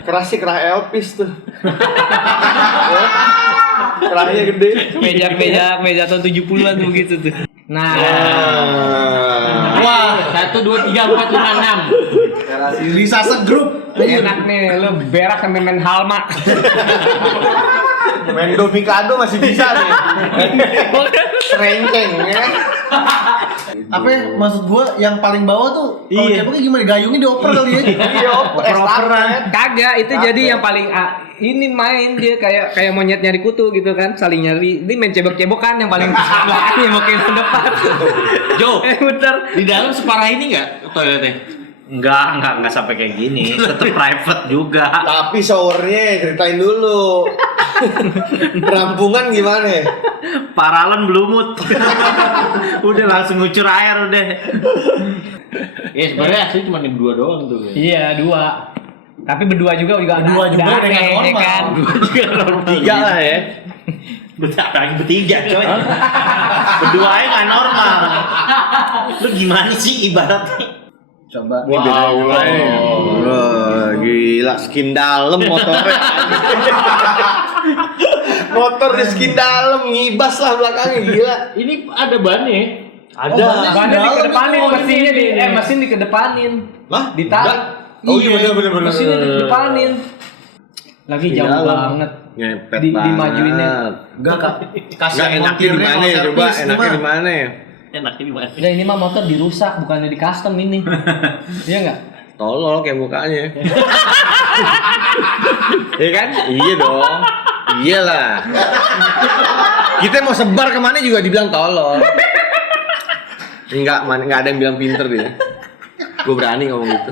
Keras sih kerah Elvis tuh. Kerahnya gede. Meja tahun 70-an tuh begitu tuh. Nah, Wah, 1, 2, 3, 4, 5, 6. Lisa segrup. enak nih lu berak sampai main halma. Main Domikado masih bisa nih. Renceng ya. Apa ya, maksud gua yang paling bawah tuh kalau Iya. ceboknya gimana? Gayungnya dioper kali ya. Iya, oper-operan. Kagak, itu jadi yang paling ini main dia kayak monyet nyari kutu gitu kan, saling nyari. Ini main cebok-cebokan yang paling belakang yang mau ke depan. Jo, Muter. di dalam separah ini nggak toiletnya? Enggak sampai kayak gini. Tetap private juga. Tapi showernya ceritain dulu. Rampungan gimana? Paralon belumut. Udah langsung ngucur air udah. Ya sebenarnya asli cuma berdua doang tuh. Iya, 2. Tapi berdua juga Berdua juga udah dengan aneh, normal. ya kan? Tiga lah ya. Apalagi bertiga coy. Berdua aja nggak normal. Lu gimana sih ibaratnya? Coba. Wow. Wah, gila skin dalam motornya. Motor di skin dalam ngibas lah belakangnya gila. Ini ada bannya. Ada. Bannya dikedepanin, Oh, mesinnya ini. mesin dikedepanin. Hah? Ditarik. Oh iya bener. Mesinnya dikedepanin. Lagi jauh Dalam. banget. Ngepet dimajuinnya. Enggak, Kak. Enggak enaknya di mana ya? Coba enaknya di mana ya? Enaknya di mana? Udah, ini mah motor dirusak bukannya di custom ini. Iya enggak? Tolol kayak mukanya. Iya kan? Iya dong. Iyalah. Kita mau sebar kemana juga dibilang tolol. Enggak ada yang bilang pinter dia. Gue berani ngomong gitu.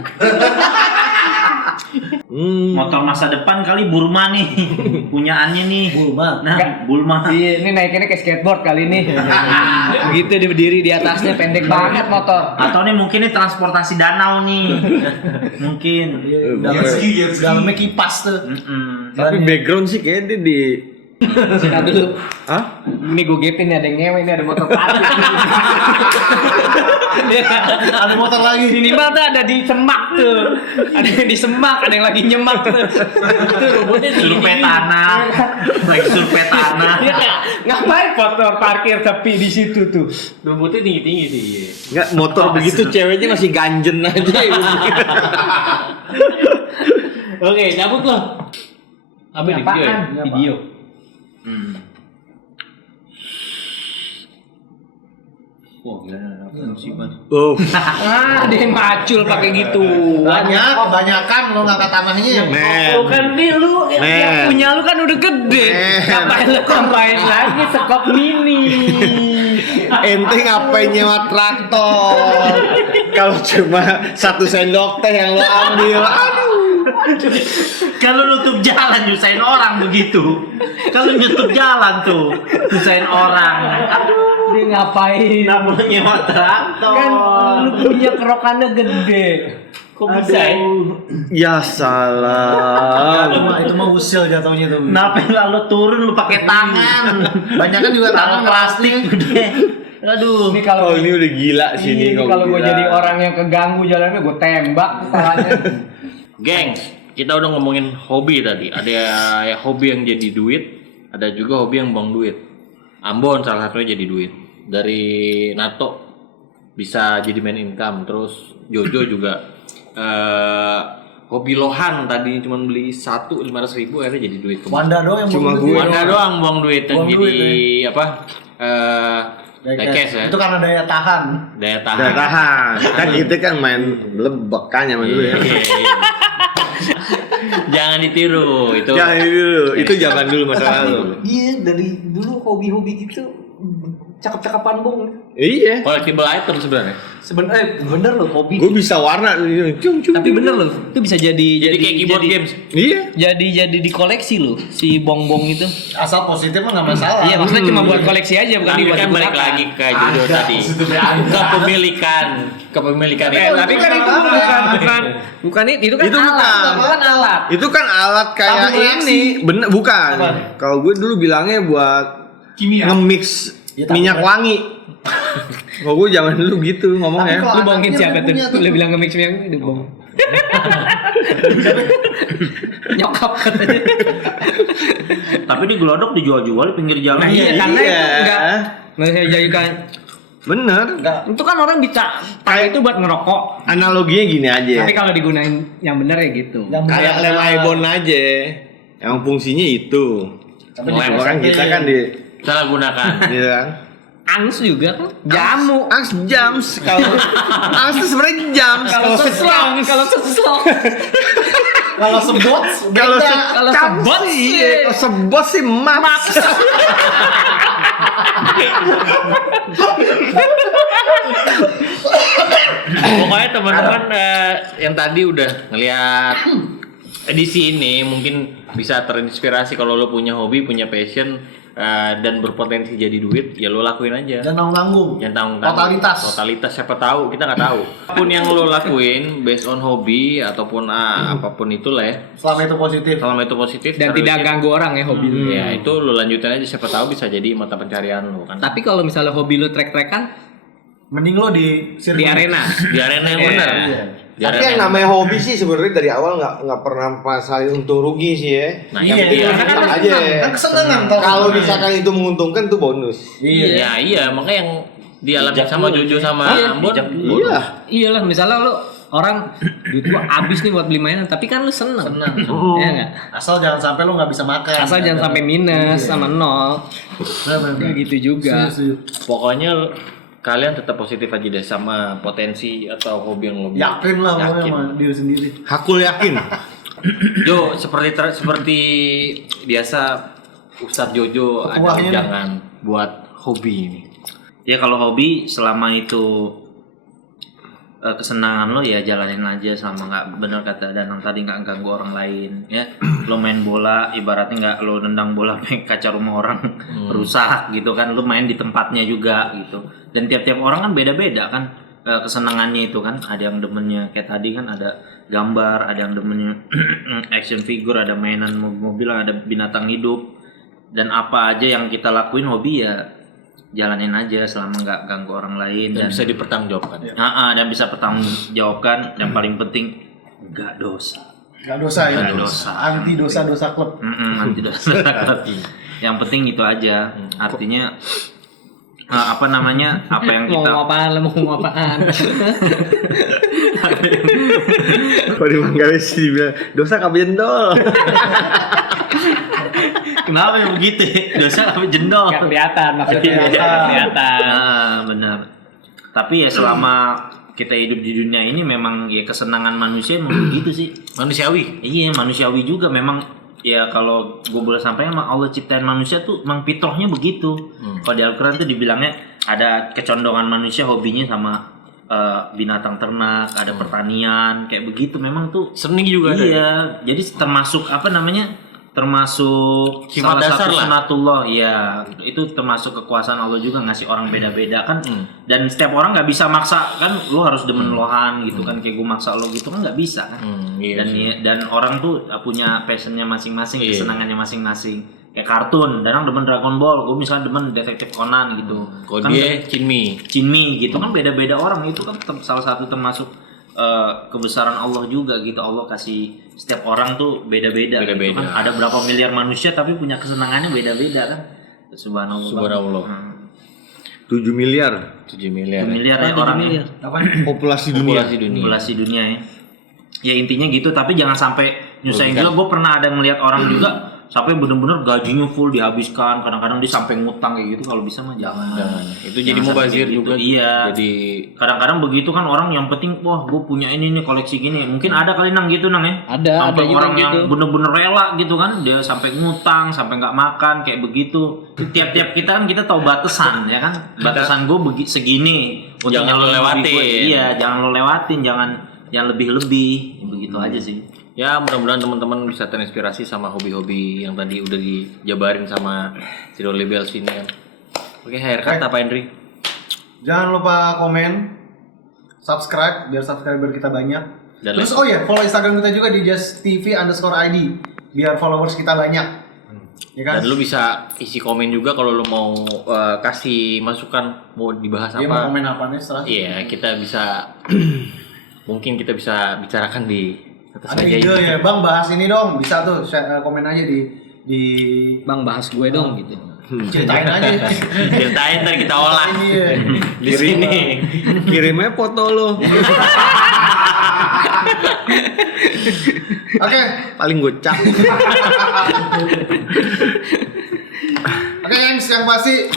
Motor masa depan kali Burma nih. Punyaannya nih. Bulma. Nah, Bulma. Ini naikinnya ke skateboard kali ini. Begitu dia berdiri di atasnya pendek banget motor. Atau nih mungkin ini transportasi danau nih. Mungkin. Dalamnya kipas tuh. Tapi background sih kayaknya dia di Nah dulu. Hah? Ini gue gepin nih, ada yang ngewe, ini ada motor parkir. Ada motor lagi. Minimal tuh ada di semak tuh. Ada yang di semak, ada yang lagi nyemak tuh. Itu robotnya Survei tanah. Lagi survei tanah. Iya kayak ngapain motor parkir sepi di situ tuh. Rumputnya tinggi-tinggi sih. Enggak, motor begitu ceweknya masih ganjen aja. Oke, cabut lo. Apa di video ya? Video. Wah, gila, apa musibah. Oh, Ada yang macul pakai gitu. Banyak, kebanyakan lo ngangkat tanahnya. men. Kan di lu yang punya lu kan udah gede. Ngapain lu tambahin lagi sekop mini? Ente ngapain nyewa traktor? Kalau cuma 1 sendok teh yang lo ambil, aduh. Kalau nutup jalan nyusahin orang begitu. Kalau nutup jalan tuh nyusahin orang. Aduh, Dia ngapain? nggak mau nyewa traktor. Kan lu punya kerokannya gede. Kok bisa ya? Ya salah. Itu mah usil jatuhnya tuh. Kenapa nggak lo turun lu pakai tangan? Banyak kan juga Tangan tangan plastik udah. Aduh. Ini kalau Oh, ini udah gila sih ini nih kalau gue jadi orang yang keganggu jalannya gue tembak kepalanya. Gengs, kita udah ngomongin hobi tadi. Ada ya hobi yang jadi duit, ada juga hobi yang buang duit. Ambon salah satunya jadi duit. Dari Nato bisa jadi main income, terus Jojo juga hobi lohan tadi cuma beli 500.000 akhirnya jadi duit. Wanda doang yang Cuma bagus gue dia. Wanda doang buang duit yang Buang jadi duit, apa? Diecast ya. Itu karena daya tahan. Daya tahan. Udah tahan. Kan kita kan main lebek kan zaman dulu ya. Iya, iya. Jangan ditiru itu. Jangan dulu, itu zaman dulu masa lalu. Iya dari dulu hobi-hobi gitu cakep-cakapan bong. Iya. Collectible item sebenarnya. Sebenarnya bener loh hobi. Gue bisa warna cung cung. Tapi bener loh, itu bisa jadi Jadi kayak keyboard games. Iya. jadi dikoleksi loh si bong-bong itu. Asal positif mah nggak masalah. Iya maksudnya cuma buat koleksi aja bukan Tapi dibuat kan balik digunakan. lagi ke Jojo Ada, tadi. positifnya ada. Kepemilikan itu. Tapi kan itu bukan itu kan Itu alat, bukan. bukan alat. Itu kan alat kayak Tabung reaksi. ini. Bener bukan. Apa? Kalau gue dulu bilangnya buat Kimia. nge-mix Ya, tabung minyak reaksi. wangi. Kalau gue zaman dulu gitu ngomongnya. Tapi kalau Lu bohongin anaknya siapa udah tuh? punya tuh. Lu bilang nge-mix yang itu bohong. Nyokap katanya. Tapi di Glodok dijual-jual di pinggir jalan. Nah, iya, karena Iya. itu enggak saya jadikan Bener. Enggak. itu kan orang bisa pakai itu buat ngerokok. Analoginya gini aja. Tapi kalau digunain yang benar ya gitu. Yang Kayak benar. lem ibon aja. Yang fungsinya itu. Tapi Lem Cuma kan kita kan di Salah gunakan. gitu kan. Angus juga kan jamu. Angst jams kalau angst itu sebenarnya jams Kalau seslong, kalau seslong. Kalau sebot, kalau beda. Kalau sebot sih. iya, kalau sebot sih maps. Pokoknya teman-teman yang tadi udah ngeliat edisi ini mungkin bisa terinspirasi kalau lo punya hobi, punya passion dan berpotensi jadi duit, ya lo lakuin aja. Dan tanggung-tanggung. Jangan tanggung totalitas siapa tahu, kita nggak tahu. Apapun yang lo lakuin based on hobi ataupun apapun itulah ya, Selama itu positif. selama itu positif Dan serius, tidak ganggu orang ya hobi lu. ya itu lo lanjutin aja, siapa tahu bisa jadi mata pencarian lo kan. Tapi kalau misalnya hobi lu trek-trekan Mending lo di di arena. Di arena yang Iya. benar. Iya. Di Tapi arena yang namanya hobi sih sebenarnya dari awal nggak pernah masalah untung rugi sih ya. Nah, Iya, yang iya. dia Kan Senang aja. aja. Kan kesenangan Kalau misalkan itu menguntungkan tuh bonus. Iya. iya, makanya yang dialami sama Jojo sama Ambon. Iya. Iyalah misalnya lu orang duit gua habis nih buat beli mainan tapi kan lu seneng. Ya enggak? Asal jangan sampai lo nggak bisa makan. Asal jangan sampai minus sama nol. Benar-benar. Ya gitu juga. Pokoknya kalian tetap positif aja deh sama potensi atau hobi yang lo Yakin lah pokoknya Yakin. sama diri sendiri. Hakul yakin. Jo, seperti biasa Ustadz Jojo ada Ketuanya nih. jangan buat hobi ini. Ya kalau hobi selama itu kesenangan lo ya jalanin aja, selama nggak, bener kata Danang tadi, nggak ganggu orang lain ya. Lo main bola ibaratnya nggak lo nendang bola ke kaca rumah orang rusak gitu kan, lo main di tempatnya juga gitu. Dan tiap-tiap orang kan beda-beda kan kesenangannya itu kan. Ada yang demennya kayak tadi kan, ada gambar, ada yang demennya action figure, ada mainan mobil, ada binatang hidup. Dan apa aja yang kita lakuin hobi ya jalanin aja selama nggak ganggu orang lain Dan bisa dipertanggungjawabkan. dan bisa pertanggungjawabkan. Yang paling penting nggak dosa. Gak dosa ya. Nggak dosa. Anti dosa klub. Nanti dosa. Yang penting itu aja. Artinya apa namanya, apa yang Mau kita ngomong apaan? Lo mau ngomong apaan? Kalau dimanggalin sih bilang dosa kabendol. kenapa ya begitu ya? Dosa apa jendol? Gak kelihatan maksudnya. Gak kelihatan. Benar. Tapi ya selama kita hidup di dunia ini memang ya kesenangan manusia memang begitu sih. Manusiawi. Iya, manusiawi juga memang. Ya kalau gue boleh sampaikan, emang Allah ciptain manusia tuh emang fitrahnya begitu. Kalau di Al-Quran tuh dibilangnya ada kecondongan manusia hobinya sama binatang ternak, ada pertanian, kayak begitu. Memang tuh Seni juga ada. iya, jadi termasuk apa namanya? Termasuk Sifat salah dasar satu lah. sunatullah, ya itu termasuk kekuasaan Allah juga ngasih orang beda-beda kan. Dan setiap orang nggak bisa maksa kan, lo harus demen lohan gitu kan, kayak gue maksa lo gitu kan nggak bisa kan. Iya sih. Dan orang tuh punya passionnya masing-masing, Iya. kesenangannya masing-masing. Kayak kartun, Danang demen Dragon Ball, gue misalnya demen Detektif Conan gitu. Kalau Kan dia Cinmi. Cinmi gitu kan, beda-beda orang. Itu kan salah satu termasuk kebesaran Allah juga gitu. Allah kasih setiap orang tuh beda-beda. Gitu Beda-beda. kan. Ada berapa miliar manusia tapi punya kesenangannya beda-beda kan. Subhanallah. Subhanallah. 7 miliar 7 miliar. 7 miliar ya orang ya. populasi dunia. Populasi dunia. Populasi dunia ya. Ya intinya gitu, tapi jangan sampai nyusahin juga. Gue pernah ada ngelihat orang juga sampai bener-bener gajinya full dihabiskan, kadang-kadang dia sampai ngutang kayak gitu. Kalau bisa mah jangan. Jangan. Itu jadi Jangan sampai mubazir gitu. juga. Iya. Jadi Kadang-kadang begitu kan orang, yang penting wah gue punya ini nih, koleksi gini. Mungkin ada kali Nang gitu Nang ya. Ada Sampai juga orang yang gitu. bener-bener rela gitu kan, dia sampai ngutang, sampai nggak makan kayak begitu. Tiap-tiap kita kan kita tahu batasan ya kan. Batasan gue segini. Untuk Jangan lo nyalonin hobi lewatin. gue. Iya, jangan lo lewatin, jangan yang lebih-lebih. Begitu aja sih. ya mudah-mudahan teman-teman bisa terinspirasi sama hobi-hobi yang tadi udah dijabarin sama si Dolly Bells ini kan. Oke, akhir kata Pak Henry. Jangan lupa komen, subscribe biar subscriber kita banyak. Dan Terus like. oh ya, follow Instagram kita juga di justtv_id biar followers kita banyak. Ya kan? Dan lu bisa isi komen juga kalau lu mau kasih masukan mau dibahas Dia mau apa. komen apa nih setelah Iya, kita bisa mungkin kita bisa bicarakan di atas ada meja ide ini. ya, Bang bahas ini dong, bisa tuh komen aja di Bang bahas gue dong gitu. ceritain aja. Ceritain ntar kita olah Iya. di sini. Kirimnya foto lo. Oke, Paling gocap. Oke gengs, yang pasti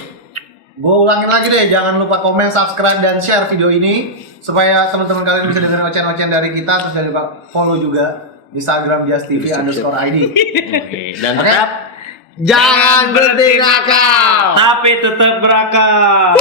gue ulangin lagi deh, jangan lupa komen, subscribe, dan share video ini supaya teman-teman kalian bisa dengerin ocehan-ocehan dari kita. Terus jangan lupa follow juga Instagram justtv_id. Oke, dan Oke. tetap Jangan berhenti nakal. Tapi tetap berakal.